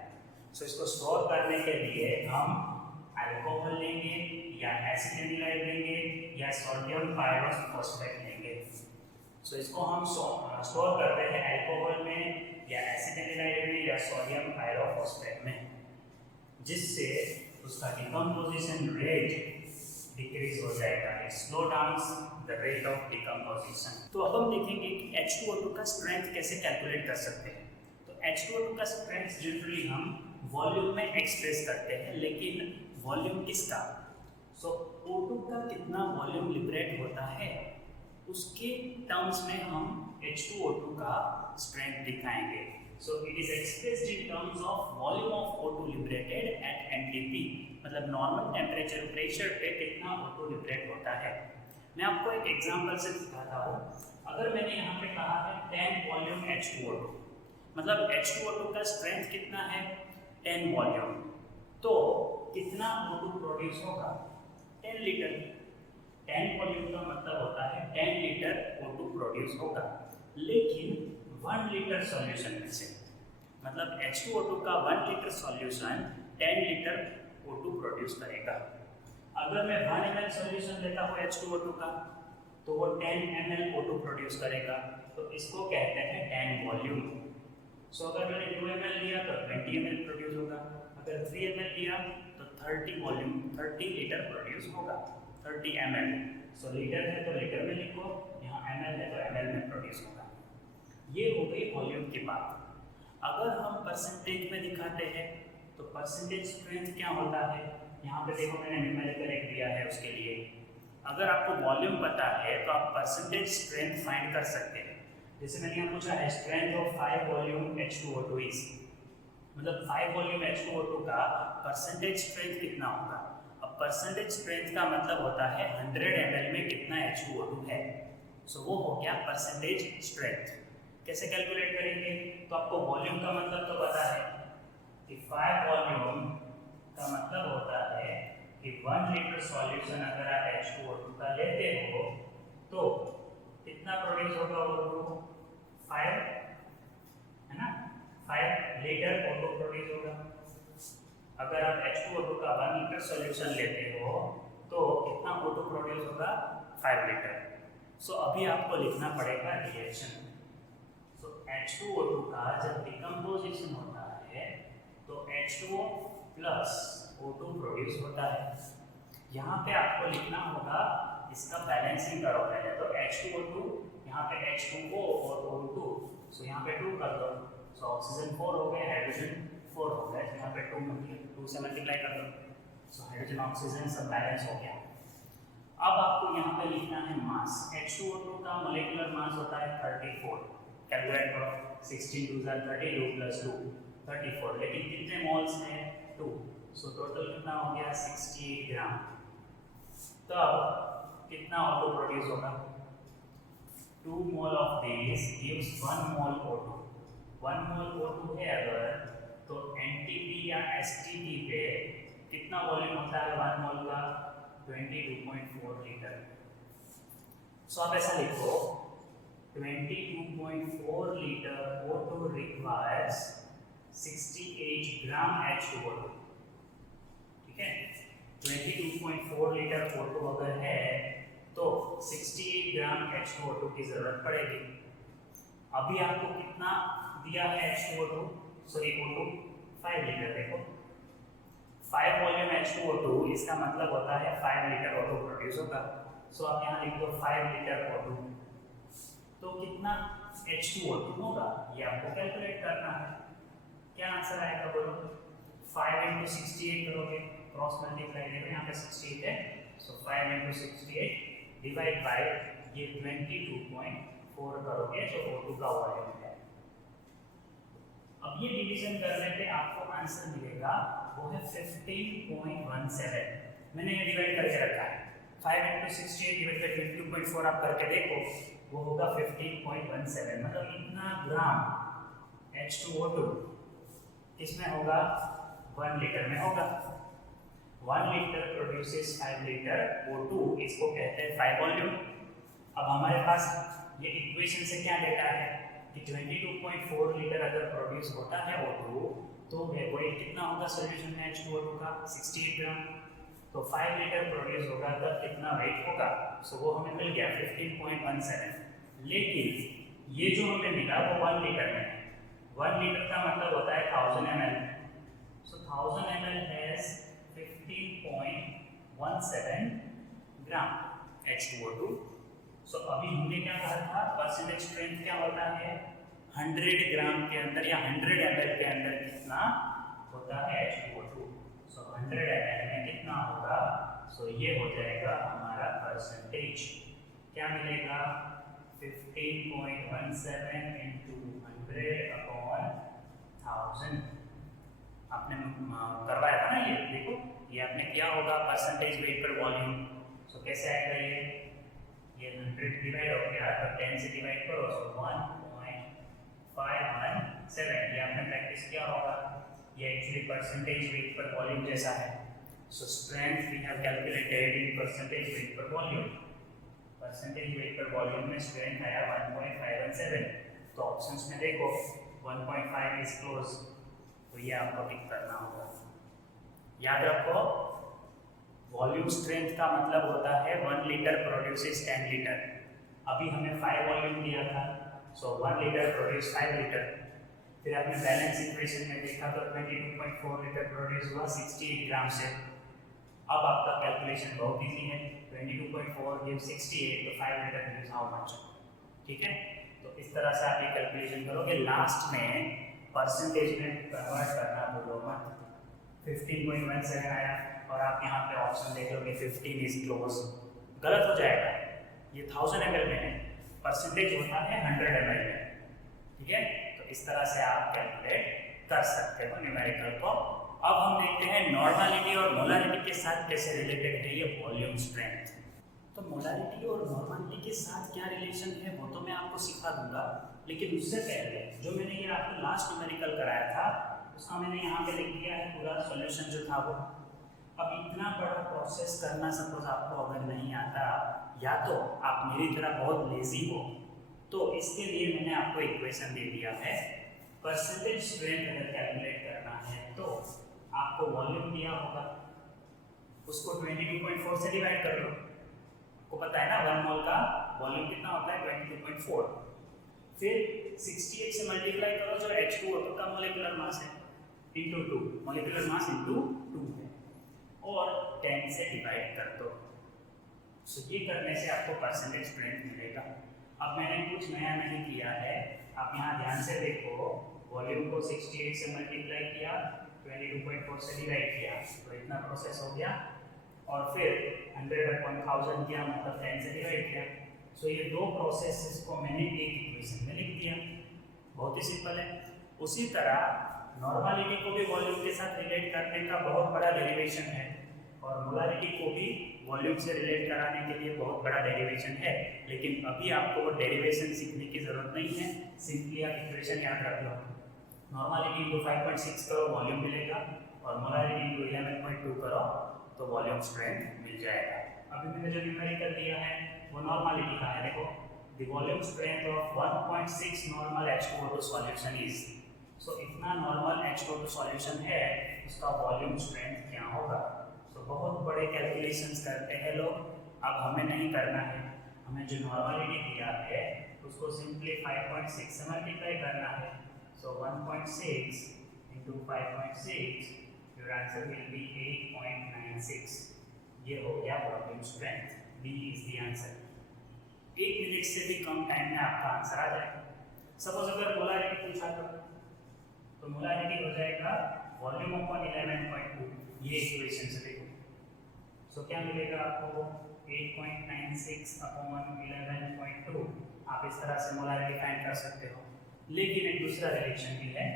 सो इसको स्टोर करने के लिए हम अल्कोहल लेंगे या एसिड एनिलाइड लेंगे या सोडियम पायरोफॉस्फेट लेंगे। सो इसको हम स्टोर करते हैं अल्कोहल में या एसिड एनिलाइड में या सोडियम पायरोफॉस्फेट में, जिससे उसका डिकम्पोजिशन रेट डिक्रीज हो जाएगा, it slow down the rate of decomposition. तो अब हम देखेंगे कि H2O2 का स्ट्रेंथ कैसे कैलकुलेट कर सकते हैं। तो H2O2 का स्ट्रेंथ जनरली हम वॉल्यूम में एक्सप्रेस करते हैं, लेकिन वॉल्यूम किसका, सो O2 का कितना वॉल्यूम लिबरेट होता है उसके टर्म्स में हम H2O2 का स्ट्रेंथ दिखाएंगे। So it is expressed in terms of volume of O2 liberated at NTP, मतलब नॉर्मल टेम्परेचर प्रेशर पे कितना O2 लिबरेट होता है। मैं आपको एक एग्जांपल से दिखाता हूँ। अगर मैंने यहाँ पे कहा है 10 वॉल्यूम H2O2, मतलब H2O2 का स्ट्रेंथ कितना है 10 वॉल्यूम, तो कितना O2 प्रोड्यूस होगा? 10 लीटर। 10 वॉल्यूम का मतलब होता है 10 लीटर O2 प्रोड्यूस होगा, लेकिन 1 लीटर सॉल्यूशन में से, मतलब H2O2 का 1 litre solution 10 litre O2 produce करेगा। अगर मैं 1 ml सॉल्यूशन लेता हूँ H2O2 का, तो वो 10 ml O2 प्रोड्यूस करेगा, तो इसको कहते हैं 10 वॉल्यूम। सो अगर मैंने 2 ml लिया तो 20 ml प्रोड्यूस होगा, अगर 3 ml लिया तो 30 वॉल्यूम 30 लीटर प्रोड्यूस होगा, 30 ml। सो लीटर है तो लीटर में लिखो, यहाँ ml है तो ml में प्रोड्यूस होगा। ये हो गई वॉल्यूम की बात। अगर हम परसेंटेज में दिखाते हैं तो परसेंटेज स्ट्रेंथ क्या होता है? यहाँ पे देखो मैंने न्यूमेरिकल एक दिया है उसके लिए। अगर आपको वॉल्यूम पता है तो आप परसेंटेज स्ट्रेंथ फाइंड कर सकते हैं। जैसे मैंने यहाँ पूछा है strength of 5 volume H2O2 is, मतलब 5 वॉल्यूम H2O2 का परसेंटेज स्ट्रेंथ कितना होगा? अब परसेंटेज स्ट्रेंथ का मतलब होता है 100 ml में कितना H2O2 है। सो वो हो गया परसेंटेज स्ट्रेंथ। कैसे कैलकुलेट करेंगे? तो आपको वॉल्यूम का मतलब तो पता है कि 5 वॉल्यूम का मतलब होता है कि 1 लीटर सॉल्यूशन अगर आप H2O2 का लेते हो तो कितना प्रोड्यूस होगा? O2 5 है ना, 5 लीटर O2 प्रोड्यूस होगा। अगर आप H2O2 का 1 लीटर सॉल्यूशन लेते हो तो कितना O2 प्रोड्यूस होगा? 5 लीटर। सो अभी आपको लिखना पड़ेगा रिएक्शन। सो H2O2 का जब डिकम्पोजिशन होता है तो H2O प्लस O2 प्रोड्यूस होता है। यहाँ पे आपको लिखना होगा, इसका बैलेंसिंग करो पहले, तो H2O2 यहाँ पे H2O और O2, सो यहाँ पे 2 कर दो, सो ऑक्सीजन 4 हो गया, हाइड्रोजन 4 हो गया, तो यहाँ पे 2 से मल्टीप्लाई कर दो, सो हाइड्रोजन ऑक्सीजन सब बैलेंस हो गया। अब आपको यहाँ पे लिखना है मास। H2O2 का मोलिकुलर मास होता है 34, कैलकुलेट करो, 16 2 30, 2 + 2 34, लेकिन कितने मोल्स हैं? 2, सो टोटल कितना हो गया? 68 ग्राम। तब कितना O2 प्रोड्यूस होगा? 2 mole of this gives 1 mole O2। 1 mole O2 है अगर, तो NTP या STP पे कितना वॉल्यूम होता है 1 मोल का? 22.4 लीटर। सो आप ऐसा लिखो, 22.4 लीटर O2 रिक्वायर्स 68 ग्राम H2O2। ठीक है, 22.4 लीटर O2 अगर है तो 68 ग्राम H2O2 की जरूरत पड़ेगी। अभी आपको कितना दिया है H2O2, सॉरी O2? 5 लीटर। देखो 5 वॉल्यूम H2O2, इसका मतलब होता है 5 लीटर O2 प्रोड्यूस होगा। सो आप यहाँ लिख दो 5 लीटर O2, तो कितना H2O2 होगा ये आपको कैलकुलेट करना है। क्या आंसर आएगा बोलो? 5 × 68 करोगे, क्रॉस मल्टीप्लाई देखो यहाँ पे 68 है, सो 5 × 68 डिवाइड बाय ये 22.4 करोगे जो O2 का वॉल्यूम है। अब ये डिवीजन करने पे आपको आंसर मिलेगा, वो है 15.17। मैंने ये डिवाइड करके रखा है, 5 × 68 डिवाइड बाय 22.4 आप करके देखो, वो होगा 15.17। मतलब इतना ग्राम H2O2 किसमें होगा? 1 लीटर में होगा। 1 लीटर प्रोड्यूसेस 5 लीटर O2, इसको कहते हैं 5 वॉल्यूम। अब हमारे पास ये इक्वेशन से क्या डेटा है कि 22.4 लीटर अगर प्रोड्यूस होता है O2, तो वेट कितना होगा सॉल्यूशन में H2O2 का? 68 ग्राम। तो 5 लीटर प्रोड्यूस होगा तब कितना वेट होगा? सो वो हमें मिल गया 15.17। लेकिन ये जो हमें मिला वो 1 लीटर में है। 1 लीटर का मतलब होता है 1000 ml। So 1000 ml has 15.17 gram H2O2। सो अभी हमने क्या कहा था? परसेंटेज स्ट्रेंथ क्या होता है? 100 ग्राम के अंदर या 100 ml के अंदर कितना होता है H2O2। सो 100 ml में कितना होगा? सो ये हो जाएगा हमारा परसेंटेज। क्या मिलेगा? 15.17 × 100/1000। आपने करवाया था ना ये, देखो ये आपने किया होगा परसेंटेज वेट पर वॉल्यूम। सो कैसे आएगा ये 100 डिवाइड हो गया तो 10 से डिवाइड करो, सो 1.517। ये आपने प्रैक्टिस किया होगा। ये एक्चुअली परसेंटेज वेट पर वॉल्यूम जैसा है। So strength we have calculated in percentage weight per volume. Percentage wait पर वॉल्यूम में स्ट्रेंथ आया 1.517। तो ऑप्शंस में देखो 1.5 इज क्लोज, तो ये आपको टिक करना होगा। याद रखो वॉल्यूम स्ट्रेंथ का मतलब होता है 1 लीटर प्रोड्यूसेस 10 लीटर। अभी हमें 5 वॉल्यूम दिया था, सो 1 लीटर प्रोड्यूस 5 लीटर। फिर आपने बैलेंस इक्वेशन में देखा तो 22.4 लीटर प्रोड्यूस हुआ 68 ग्राम से। अब आपका कैलकुलेशन बहुत इजी है, 22.4 गिव 68, तो 5 लीटर गिव्स हाउ मच। ठीक है, तो इस तरह से आप ये कैलकुलेशन करोगे। लास्ट में परसेंटेज में कन्वर्ट करना भूलो मत। 15.17 आया और आप यहाँ पे ऑप्शन देख लोगे 15 इज क्लोज, गलत हो जाएगा। ये 1000 ml में है, परसेंटेज होता है 100 ml में। ठीक है, तो इस तरह से आप कैलकुलेट कर सकते हो न्यूमेरिकल को। अब हम देखते हैं नॉर्मलिटी और मोलारिटी के साथ कैसे रिलेटेड है ये वॉल्यूम स्ट्रेंथ। तो मोलारिटी और नॉर्मलिटी के साथ क्या रिलेशन है वो तो मैं आपको सिखा दूंगा, लेकिन उससे पहले जो मैंने ये आपको लास्ट न्यूमेरिकल कराया था उसका मैंने यहाँ पे लिख दिया है पूरा सॉल्यूशन जो था वो। अब इतना बड़ा प्रोसेस करना सपोज आपको अगर नहीं आता, या तो आप मेरी तरह बहुत लेजी हो, तो इसके लिए मैंने आपको इक्वेशन दे दिया है। परसेंटेज स्ट्रेंथ अगर कैलकुलेट करना है तो आपको वॉल्यूम दिया होगा, उसको 22.4 से डिवाइड कर लो। आपको पता है ना 1 मोल का वॉल्यूम कितना होता है 22.4। फिर 68 से मल्टीप्लाई करो जो H2O का मोलिकुलर मास है इंटू 2, मोलिकुलर मास इंटू 2 है, और 10 से डिवाइड कर दो। सो ये करने से आपको परसेंटेज स्ट्रेंथ मिलेगा। अब मैंने कुछ नया नहीं किया है, आप यहाँ ध्यान से देखो, वॉल्यूम को 68 से मल्टीप्लाई किया, 22.4 से डिवाइड किया, तो इतना प्रोसेस हो गया, और फिर 100/1000 किया मतलब 10 से डिवाइड किया। सो ये दो प्रोसेसेस को मैंने एक इक्वेशन में लिख दिया, बहुत ही सिंपल है। उसी तरह नॉर्मलिटी को भी वॉल्यूम के साथ रिलेट करने का बहुत बड़ा डेरिवेशन है, और मोलारिटी को भी वॉल्यूम से रिलेट कराने के लिए बहुत बड़ा डेरिवेशन है, लेकिन अभी आपको वो डेरिवेशन सीखने की जरूरत नहीं है। सिंपली आप इक्वेशन याद रख लो, नॉर्मलिटी इंटू 5.6 करो वॉल्यूम मिलेगा, और मोलारिटी इंटू 11.2 करो तो वॉल्यूम स्ट्रेंथ मिल जाएगा। अभी मैंने जो न्यूमेरिकल दिया है वो नॉर्मलिटी का है, देखो the volume strength of 1.6 normal H2O2 solution is. So इतना नॉर्मल H2O2 सॉल्यूशन है, उसका वॉल्यूम स्ट्रेंथ क्या होगा। तो बहुत बड़े कैलकुलेशंस करते हैं लोग, अब हमें नहीं करना है। हमें जो नॉर्मलिटी दिया है उसको सिंपली 5.6 से मल्टीप्लाई करना है। So 1.6 into 5.6, your answer will be 8.96. ये हो गया volume strength, B is the answer। 1 minute से भी कम टाइम में आपका आंसर आ जाएगा। सपोज अगर मोलारिटी पूछा तो मोलारिटी हो जाएगा वॉल्यूम अपॉन 11.2, ये इक्वेशन से देखो। सो क्या मिलेगा आपको 8.96 अपॉन 11.2। आप इस तरह से मोलारिटी फाइंड कर सकते हो, लेकिन एक दूसरा रिलेशन भी है,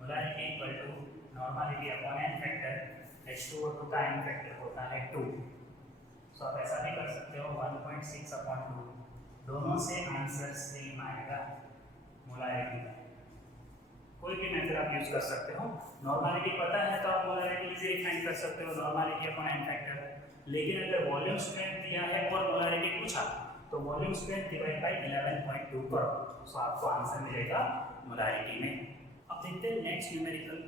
molarity equal to normality upon n factor. H2O2 का n फैक्टर होता है 2। सो आप ऐसा भी कर सकते हो 1.6 अपॉन 2, दोनों से आंसर सेम आएगा मोलारिटी का। कोई भी मेथड आप यूज कर सकते हो। नॉर्मलिटी पता है तो आप मोलारिटी इजीली फाइंड कर सकते हो, नॉर्मलिटी अपॉन n फैक्टर। लेकिन अगर वॉल्यूम स्ट्रेंथ दिया है और मोलारिटी पूछा तो वॉल्यूम स्ट्रेंथ डिवाइड बाय 11.2 करो, सो आपको आंसर मिलेगा मोलारिटी में। अब देखते हैं नेक्स्ट न्यूमेरिकल।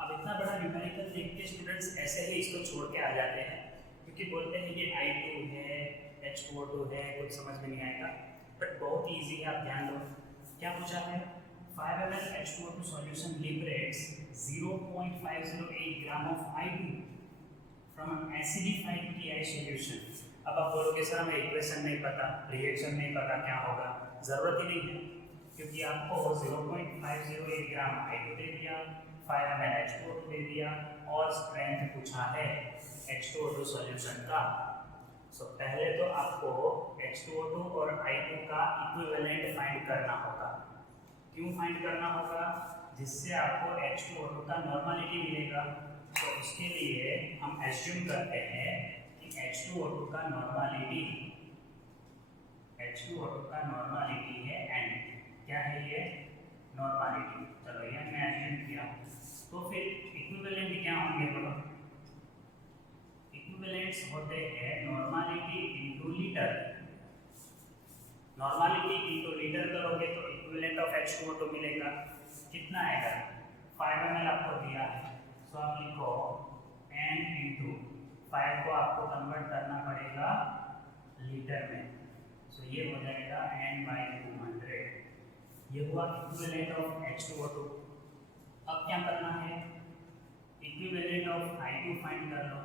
अब इतना बड़ा न्यूमेरिकल देख के स्टूडेंट्स ऐसे ही इसको छोड़ के आ जाते हैं, क्योंकि बोलते हैं ये I2 है, H2O2 है, कुछ समझ में नहीं आएगा, बट बहुत ईजी है। आप ध्यान दो क्या पूछा है, 5 ml H2O2 solution liberates 0.508 gram of I2 from an acidified TI solution. अब आप बोलोगे सर हमें इक्वेशन नहीं पता, रिएक्शन नहीं पता क्या होगा, जरूरत ही नहीं है, क्योंकि आपको 0.508 ग्राम I2 दे दिया, 5 ml H2O2 दे दिया, और स्ट्रेंथ पूछा है H2O2 सॉल्यूशन का। सो पहले तो आपको H2O2 और I2 का इक्विवेलेंट फाइंड करना होगा। क्यों फाइंड करना होगा, जिससे आपको H2O2 का नॉर्मलिटी मिलेगा। तो उसके लिए हम एज्यूम करते हैं कि H2O2 का नॉर्मलिटी है n। क्या है ये, नॉर्मलिटी। चलो ये हमने एज्यूम किया, तो फिर इक्विवेलेंट क्या होंगे बोलो, इक्विवेलेंट्स होते हैं normality into litre. Normality into litre करोगे तो इक्विवेलेंट ऑफ H2O2 मिलेगा। कितना आएगा? 5 ml आपको दिया है, सो आप लिखो n इंटू 5 को आपको कन्वर्ट करना पड़ेगा लीटर में, सो ये हो जाएगा n/200। ये हुआ इक्विवेलेंट ऑफ H2O2। अब क्या करना है? इक्विवेलेंट ऑफ I2 फाइंड कर लो।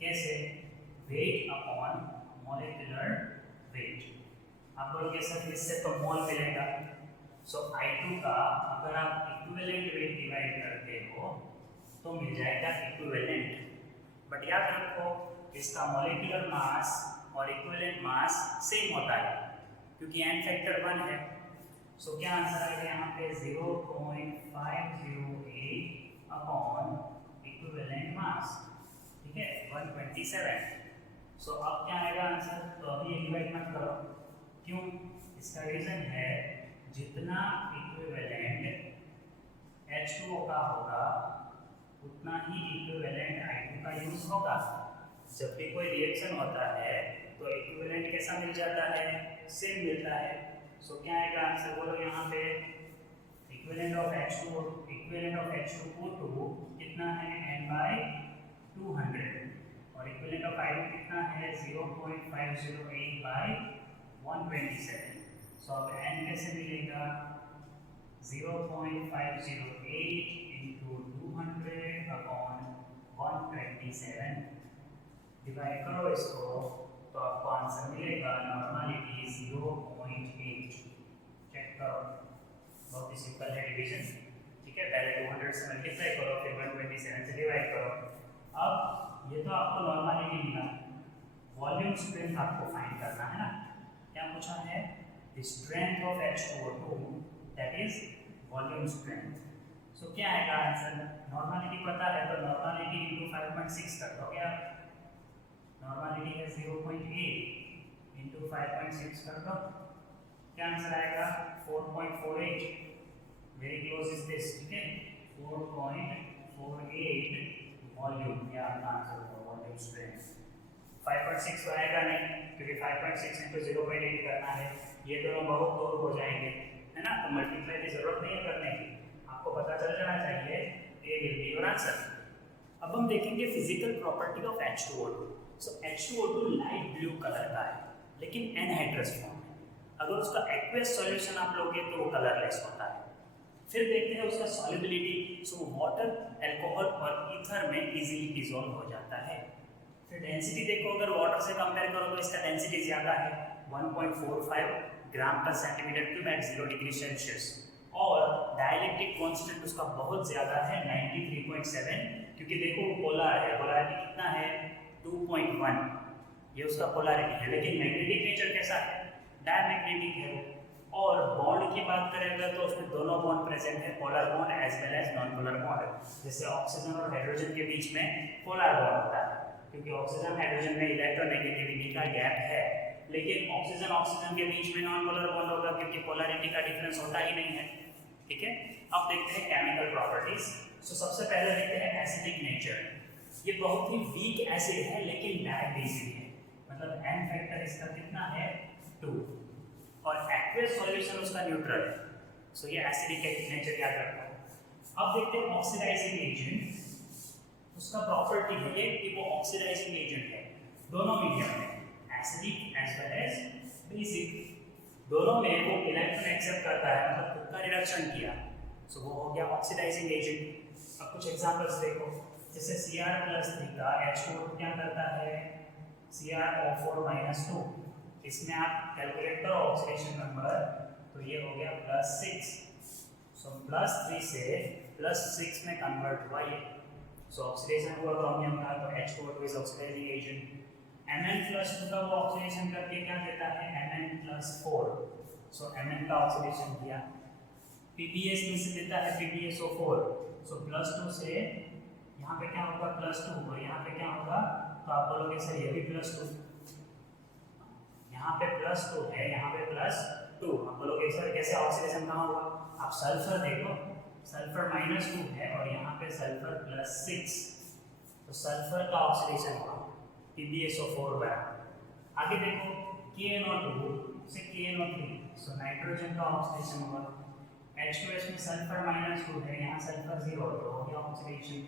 कैसे? Weight upon molecular weight. आप बोलोगे सर इससे तो मोल मिलेगा, सो I2 का अगर आप इक्विवेलेंट वेट डिवाइड करते हो तो मिल जाएगा इक्विवेलेंट। बट याद रखो इसका मॉलिक्यूलर मास और इक्विवेलेंट मास सेम होता है क्योंकि n फैक्टर 1 है। सो क्या आंसर आएगा यहाँ पे? 0.508 अपॉन इक्विवेलेंट मास, ठीक है, 127। सो अब क्या आएगा आंसर? तो अभी ये डिवाइड मत करो, क्यों? इसका रीजन है जितना इक्विवेलेंट H2O का होगा उतना ही इक्विवेलेंट I2 का यूज होगा। जब भी कोई रिएक्शन होता है तो इक्विवेलेंट कैसा मिल जाता है? सेम मिलता है। सो क्या आएगा आंसर? बोलो यहाँ पे इक्विवेलेंट ऑफ H2O2 कितना है? n/200 और इक्विवेलेंट ऑफ I2 कितना है? 0.508/127। सो अब n कैसे मिलेगा? 0.508 इंटू 200 अपॉन 127। डिवाइड करो इसको तो आपको आंसर मिलेगा नॉर्मलिटी 0.8। चेक करो, बहुत ही सिंपल है डिवीजन, ठीक है। पहले 200 से मल्टीप्लाई करो, फिर 127 से डिवाइड करो। अब ये तो आपको नॉर्मलिटी मिला, वॉल्यूम स्ट्रेंथ आपको फाइंड करना है ना। क्या पूछा है? The strength of H2O2 that is volume strength. So क्या आएगा आंसर? नॉर्मलिटी पता है तो नॉर्मलिटी इंटू 5.6 कर दोगे आप। नॉर्मलिटी है 0.8 इंटू 5.6 कर दो, क्या आंसर आएगा? 4.48। वेरी क्लोज इज दिस, ठीक है, 4.48 वॉल्यूम, या आपका आंसर होगा वॉल्यूम स्ट्रेंथ। 5.6 तो आएगा नहीं क्योंकि 5.6 इंटू 0.8 करना है, ये दोनों बहुत दूर हो जाएंगे, है ना, तो मल्टीप्लाई की जरूरत नहीं है करने की, आपको पता चल जाना चाहिए ए विल बी योर आंसर। अब हम देखेंगे physical property of H2O2। So H2O2 light blue colour का है लेकिन एनहाइड्रस फॉर्म है। अगर उसका एक्वेस सॉल्यूशन आप लोगे तो वो कलरलेस होता है। फिर देखते हैं उसका सॉल्युबिलिटी। सो वाटर, अल्कोहल और ईथर में इजीली डिसॉल्व हो जाता है। फिर डेंसिटी देखो, अगर वाटर से कंपेयर करो तो इसका डेंसिटी ज़्यादा है, 1.45 ग्राम पर centimetre cube at 0 degree Celsius, और डाइलेक्ट्रिक कांस्टेंट उसका बहुत ज़्यादा है 93.7, क्योंकि देखो पोलर है, पोलैरिटी कितना है? 2.1, ये उसका पोलैरिटी है। लेकिन मैग्नेटिक नेचर कैसा है? डायमैग्नेटिक है वो। और बॉन्ड की बात करें अगर तो उसमें दोनों बॉन्ड प्रेजेंट है, polar bond as well as non polar bond. जैसे ऑक्सीजन और हाइड्रोजन के बीच में पोलर बॉन्ड होता है क्योंकि ऑक्सीजन हाइड्रोजन में इलेक्ट्रोनेगेटिविटी का गैप है, लेकिन ऑक्सीजन ऑक्सीजन के बीच में नॉन पोलर बॉन्ड होगा क्योंकि पोलैरिटी का डिफरेंस होता ही नहीं है, ठीक है। अब देखते हैं केमिकल प्रॉपर्टीज। सो सबसे पहले देखते हैं एसिडिक नेचर। ये बहुत ही वीक एसिड है लेकिन डायरेक्ट बेसिक है, मतलब n फैक्टर इसका कितना है? 2, और एक्वेस सॉल्यूशन उसका न्यूट्रल है। सो ये एसिडिक नेचर याद रखो। अब देखते हैं ऑक्सीडाइजिंग एजेंट। उसका प्रॉपर्टी है ये कि वो ऑक्सीडाइजिंग एजेंट है दोनों मीडियम में, acidic as well as basic, दोनों में वो इलेक्ट्रॉन एक्सेप्ट करता है, मतलब खुद का रिडक्शन किया, सो वो हो गया ऑक्सीडाइजिंग एजेंट। अब कुछ एग्जांपल्स देखो, जैसे Cr+3 का H2O क्या करता है? CrO4-2, इसमें आप कैलकुलेट करो ऑक्सीडेशन नंबर तो ये हो गया +6, सो +3 से +6 में कन्वर्ट हुआ ये, सो ऑक्सीडेशन हुआ क्रोमियम का, तो H2O2 is oxidising agent. Mn+2 का वो ऑक्सीडेशन करके क्या देता है? Mn+4, सो Mn का ऑक्सीडेशन किया। PbS में से देता है PbSO4, सो +2 से यहाँ पे क्या होगा? +2, और यहाँ पे क्या होगा? तो आप बोलोगे सर ये भी +2, यहाँ पे +2 है, यहाँ पे +2, आप बोलोगे सर कैसे ऑक्सीडेशन कहाँ हुआ? आप सल्फर देखो, सल्फर -2 है और यहाँ पे सल्फर +6, तो सल्फर का ऑक्सीडेशन हुआ। PbSO4 बना। आगे देखो KNO2 से KNO3, सो नाइट्रोजन का ऑक्सीडेशन हुआ। H2S में सल्फर -2 है, यहाँ सल्फर 0 तो हो गया ऑक्सीडेशन,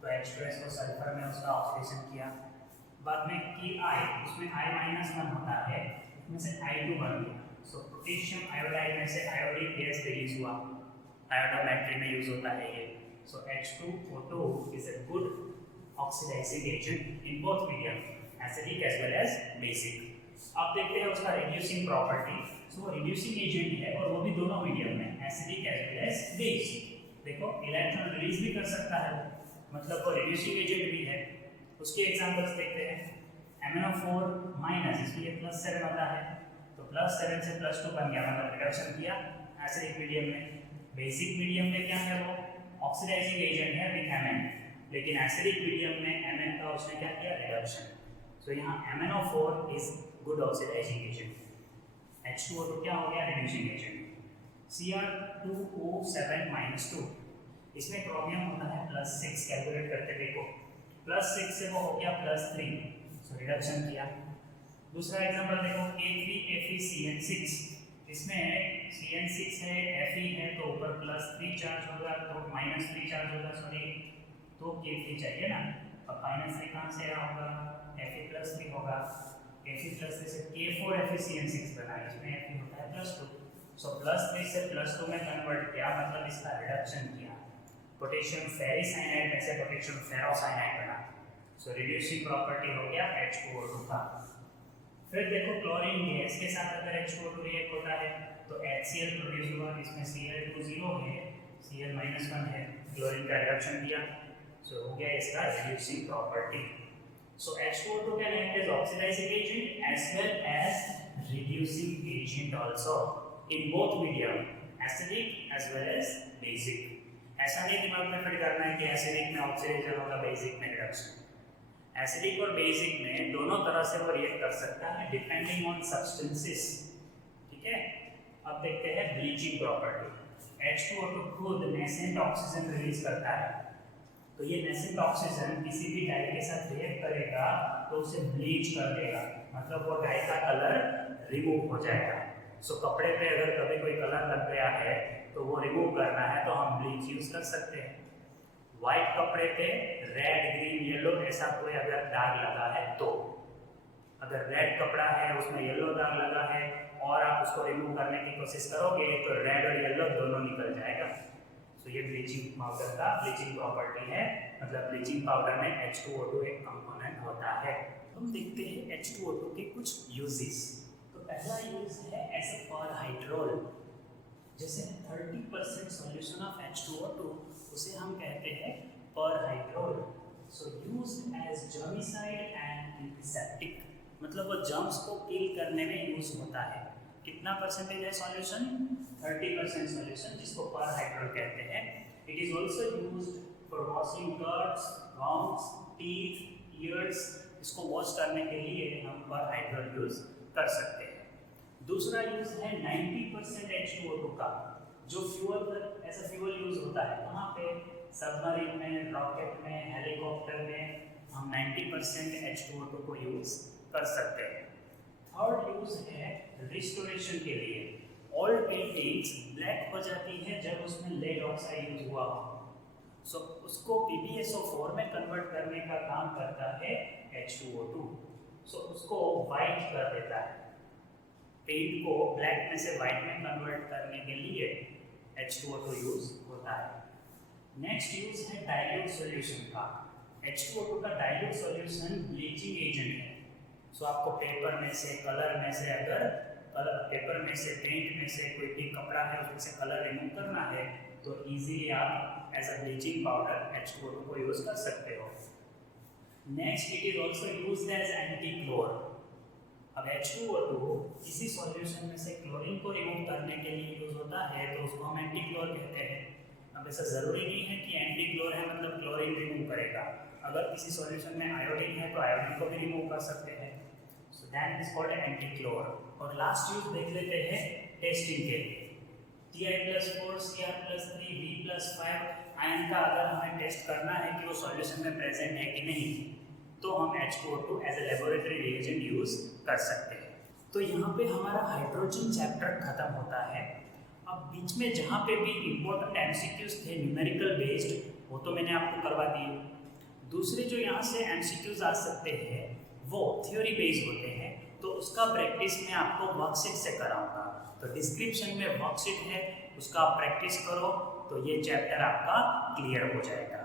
तो H2S को सल्फर में उसका ऑक्सीडेशन किया। बाद में Ki, उसमें I-1 होता है, इसमें से I2 बन गया, सो पोटेशियम आयोडाइड में से आयोडीन गैस रिलीज हुआ, आयोडोमेट्री में यूज होता है ये। So H2O2 is a good oxidising agent in both medium, acidic as well as basic. अब देखते हैं उसका reducing property. So reducing agent है और वो भी दोनों मीडियम में, acidic as well as basic. देखो इलेक्ट्रॉन रिलीज भी कर सकता है, मतलब वो रिड्यूसिंग एजेंट भी है। उसके एग्जांपल्स देखते हैं। MnO4- इसलिए +7 होता है, तो +7 से +2 बन गया, मतलब रिडक्शन किया एसिडिक मीडियम में। बेसिक मीडियम में क्या है, वो ऑक्सीडाइजिंग एजेंट है विद Mn, लेकिन एसिडिक मीडियम में Mn का उसने क्या किया, रिडक्शन। सो यहाँ MnO4 is good oxidising agent. H2O2 क्या हो गया, रिड्यूसिंग एजेंट। Cr2O7-2, इसमें क्रोमियम होता है +6, कैलकुलेट करके देखो, +6 से वो हो गया +3, सो रिडक्शन किया। दूसरा एग्जांपल देखो K3FeCN6, इसमें CN6 है, Fe है, तो ऊपर +3 चार्ज होगा, तो -3 चार्ज होगा, सॉरी, तो K3 चाहिए ना। अब -3 कहाँ से आया होगा, Fe+3 होगा, Fe+3 से K4FeCN6 बना, इसमें Fe होता है +2, सो +3 से +2 में कन्वर्ट किया, मतलब इसका रिडक्शन किया। पोटेशियम फेरिसाइनाइड में से पोटेशियम फेरोसाइनाइड बना, सो रिड्यूसिंग प्रॉपर्टी हो गया H2O2 का। फिर देखो क्लोरीन गैस के साथ अगर H2O2 रिएक्ट होता है तो HCl प्रोड्यूस हुआ, इसमें Cl2 0 है, Cl-1 है, क्लोरीन का रिडक्शन किया, सो हो गया इसका reducing property. So H2O2 can act as oxidising agent as well as reducing agent also in both medium, acidic as well as basic. ऐसा नहीं दिमाग में फिट करना है कि एसिडिक में ऑक्सीडेशन होगा, बेसिक में रिडक्शन। एसिडिक और बेसिक में दोनों तरह से वो रिएक्ट कर सकता है डिपेंडिंग ऑन सब्सटेंसेस, ठीक है। अब देखते हैं ब्लीचिंग प्रॉपर्टी। H2O2 खुद नेसेंट ऑक्सीजन रिलीज करता है, तो ये नेसेंट ऑक्सीजन किसी भी डाई के साथ रिएक्ट करेगा तो उसे ब्लीच कर देगा, मतलब वो डाई का कलर रिमूव हो जाएगा। सो कपड़े पे अगर कभी कोई कलर लग गया है तो वो रिमूव करना है तो हम ब्लीच यूज कर सकते हैं। व्हाइट कपड़े पे रेड, ग्रीन, येलो ऐसा कोई अगर दाग लगा है तो, अगर रेड कपड़ा है उसमें येलो दाग लगा है और आप उसको रिमूव करने की कोशिश करोगे तो रेड और येलो दोनों निकल जाएगा। तो ये ब्लीचिंग पाउडर का ब्लीचिंग प्रॉपर्टी है, मतलब ब्लीचिंग पाउडर में H2O2 एक कंपोनेंट होता है। हम देखते हैं H2O2 के कुछ यूजेस। तो पहला यूज है एज अ परहाइड्रोल, जैसे 30% सॉल्यूशन ऑफ H2O2 उसे हम कहते हैं perhydrol. So used as germicide and antiseptic, मतलब वो जर्म्स को किल करने में यूज होता है। कितना परसेंटेज है सॉल्यूशन, 30% सॉल्यूशन, जिसको परहाइड्रोल कहते हैं। It is also used for washing guts, gowns, teeth, years, इसको वॉश करने के लिए हम परहाइड्रोल यूज कर सकते हैं। दूसरा यूज है 90% H2O2 का, जो fuel as a fuel use होता है। वहाँ पे सबमरीन में, रॉकेट में, हेलीकॉप्टर में हम 90% H2O2 को यूज कर सकते हैं। थर्ड यूज है रिस्टोरेशन के लिए। ओल्ड पेंटिंग्स ब्लैक हो जाती है जब उसमें लेड ऑक्साइड यूज हुआ हो, सो उसको PbSO4 में कन्वर्ट करने का काम करता है H2O2, सो उसको वाइट कर देता है। पेंट को ब्लैक में से वाइट में कन्वर्ट करने के लिए H2O2 यूज होता है। नेक्स्ट यूज है डाइल्यूट सॉल्यूशन का। H2O2 का डाइल्यूट सॉल्यूशन ब्लीचिंग एजेंट है। सो आपको पेपर में से, कलर में से, अगर पेपर में से, पेंट में से कोई भी कपड़ा है उसमें से कलर रिमूव करना है तो इजीली आप as a bleaching powder H2O2 को यूज कर सकते हो। Next, it is also used as anti chlor. अब H2O2 किसी सॉल्यूशन में से क्लोरीन को रिमूव करने के लिए यूज होता है तो उसको हम एंटी क्लोर कहते हैं। अब ऐसा जरूरी नहीं है कि एंटी क्लोर है मतलब क्लोरीन रिमूव करेगा। अगर किसी सॉल्यूशन में आयोडीन है तो आयोडीन को भी रिमूव कर सकते हैं, so that is called anti chlor. और लास्ट यूज देख लेते हैं टेस्टिंग के लिए। Ti+4, Cr+3, V+5 आयन का अगर हमें टेस्ट करना है कि वो सॉल्यूशन में प्रेजेंट है कि नहीं, तो हम H2O2 as a laboratory reagent use कर सकते हैं। तो यहाँ पे हमारा हाइड्रोजन चैप्टर खत्म होता है। अब बीच में जहाँ पे भी इम्पोर्टेंट एमसीक्यूज थे न्यूमेरिकल बेस्ड, वो तो मैंने आपको करवा दिए। दूसरे जो यहाँ से एमसीक्यूज आ सकते हैं वो थ्योरी बेस्ड होते हैं, तो उसका प्रैक्टिस मैं आपको वर्कशीट से कराऊंगा। तो डिस्क्रिप्शन में वर्कशीट है, उसका आप प्रैक्टिस करो तो ये चैप्टर आपका क्लियर हो जाएगा।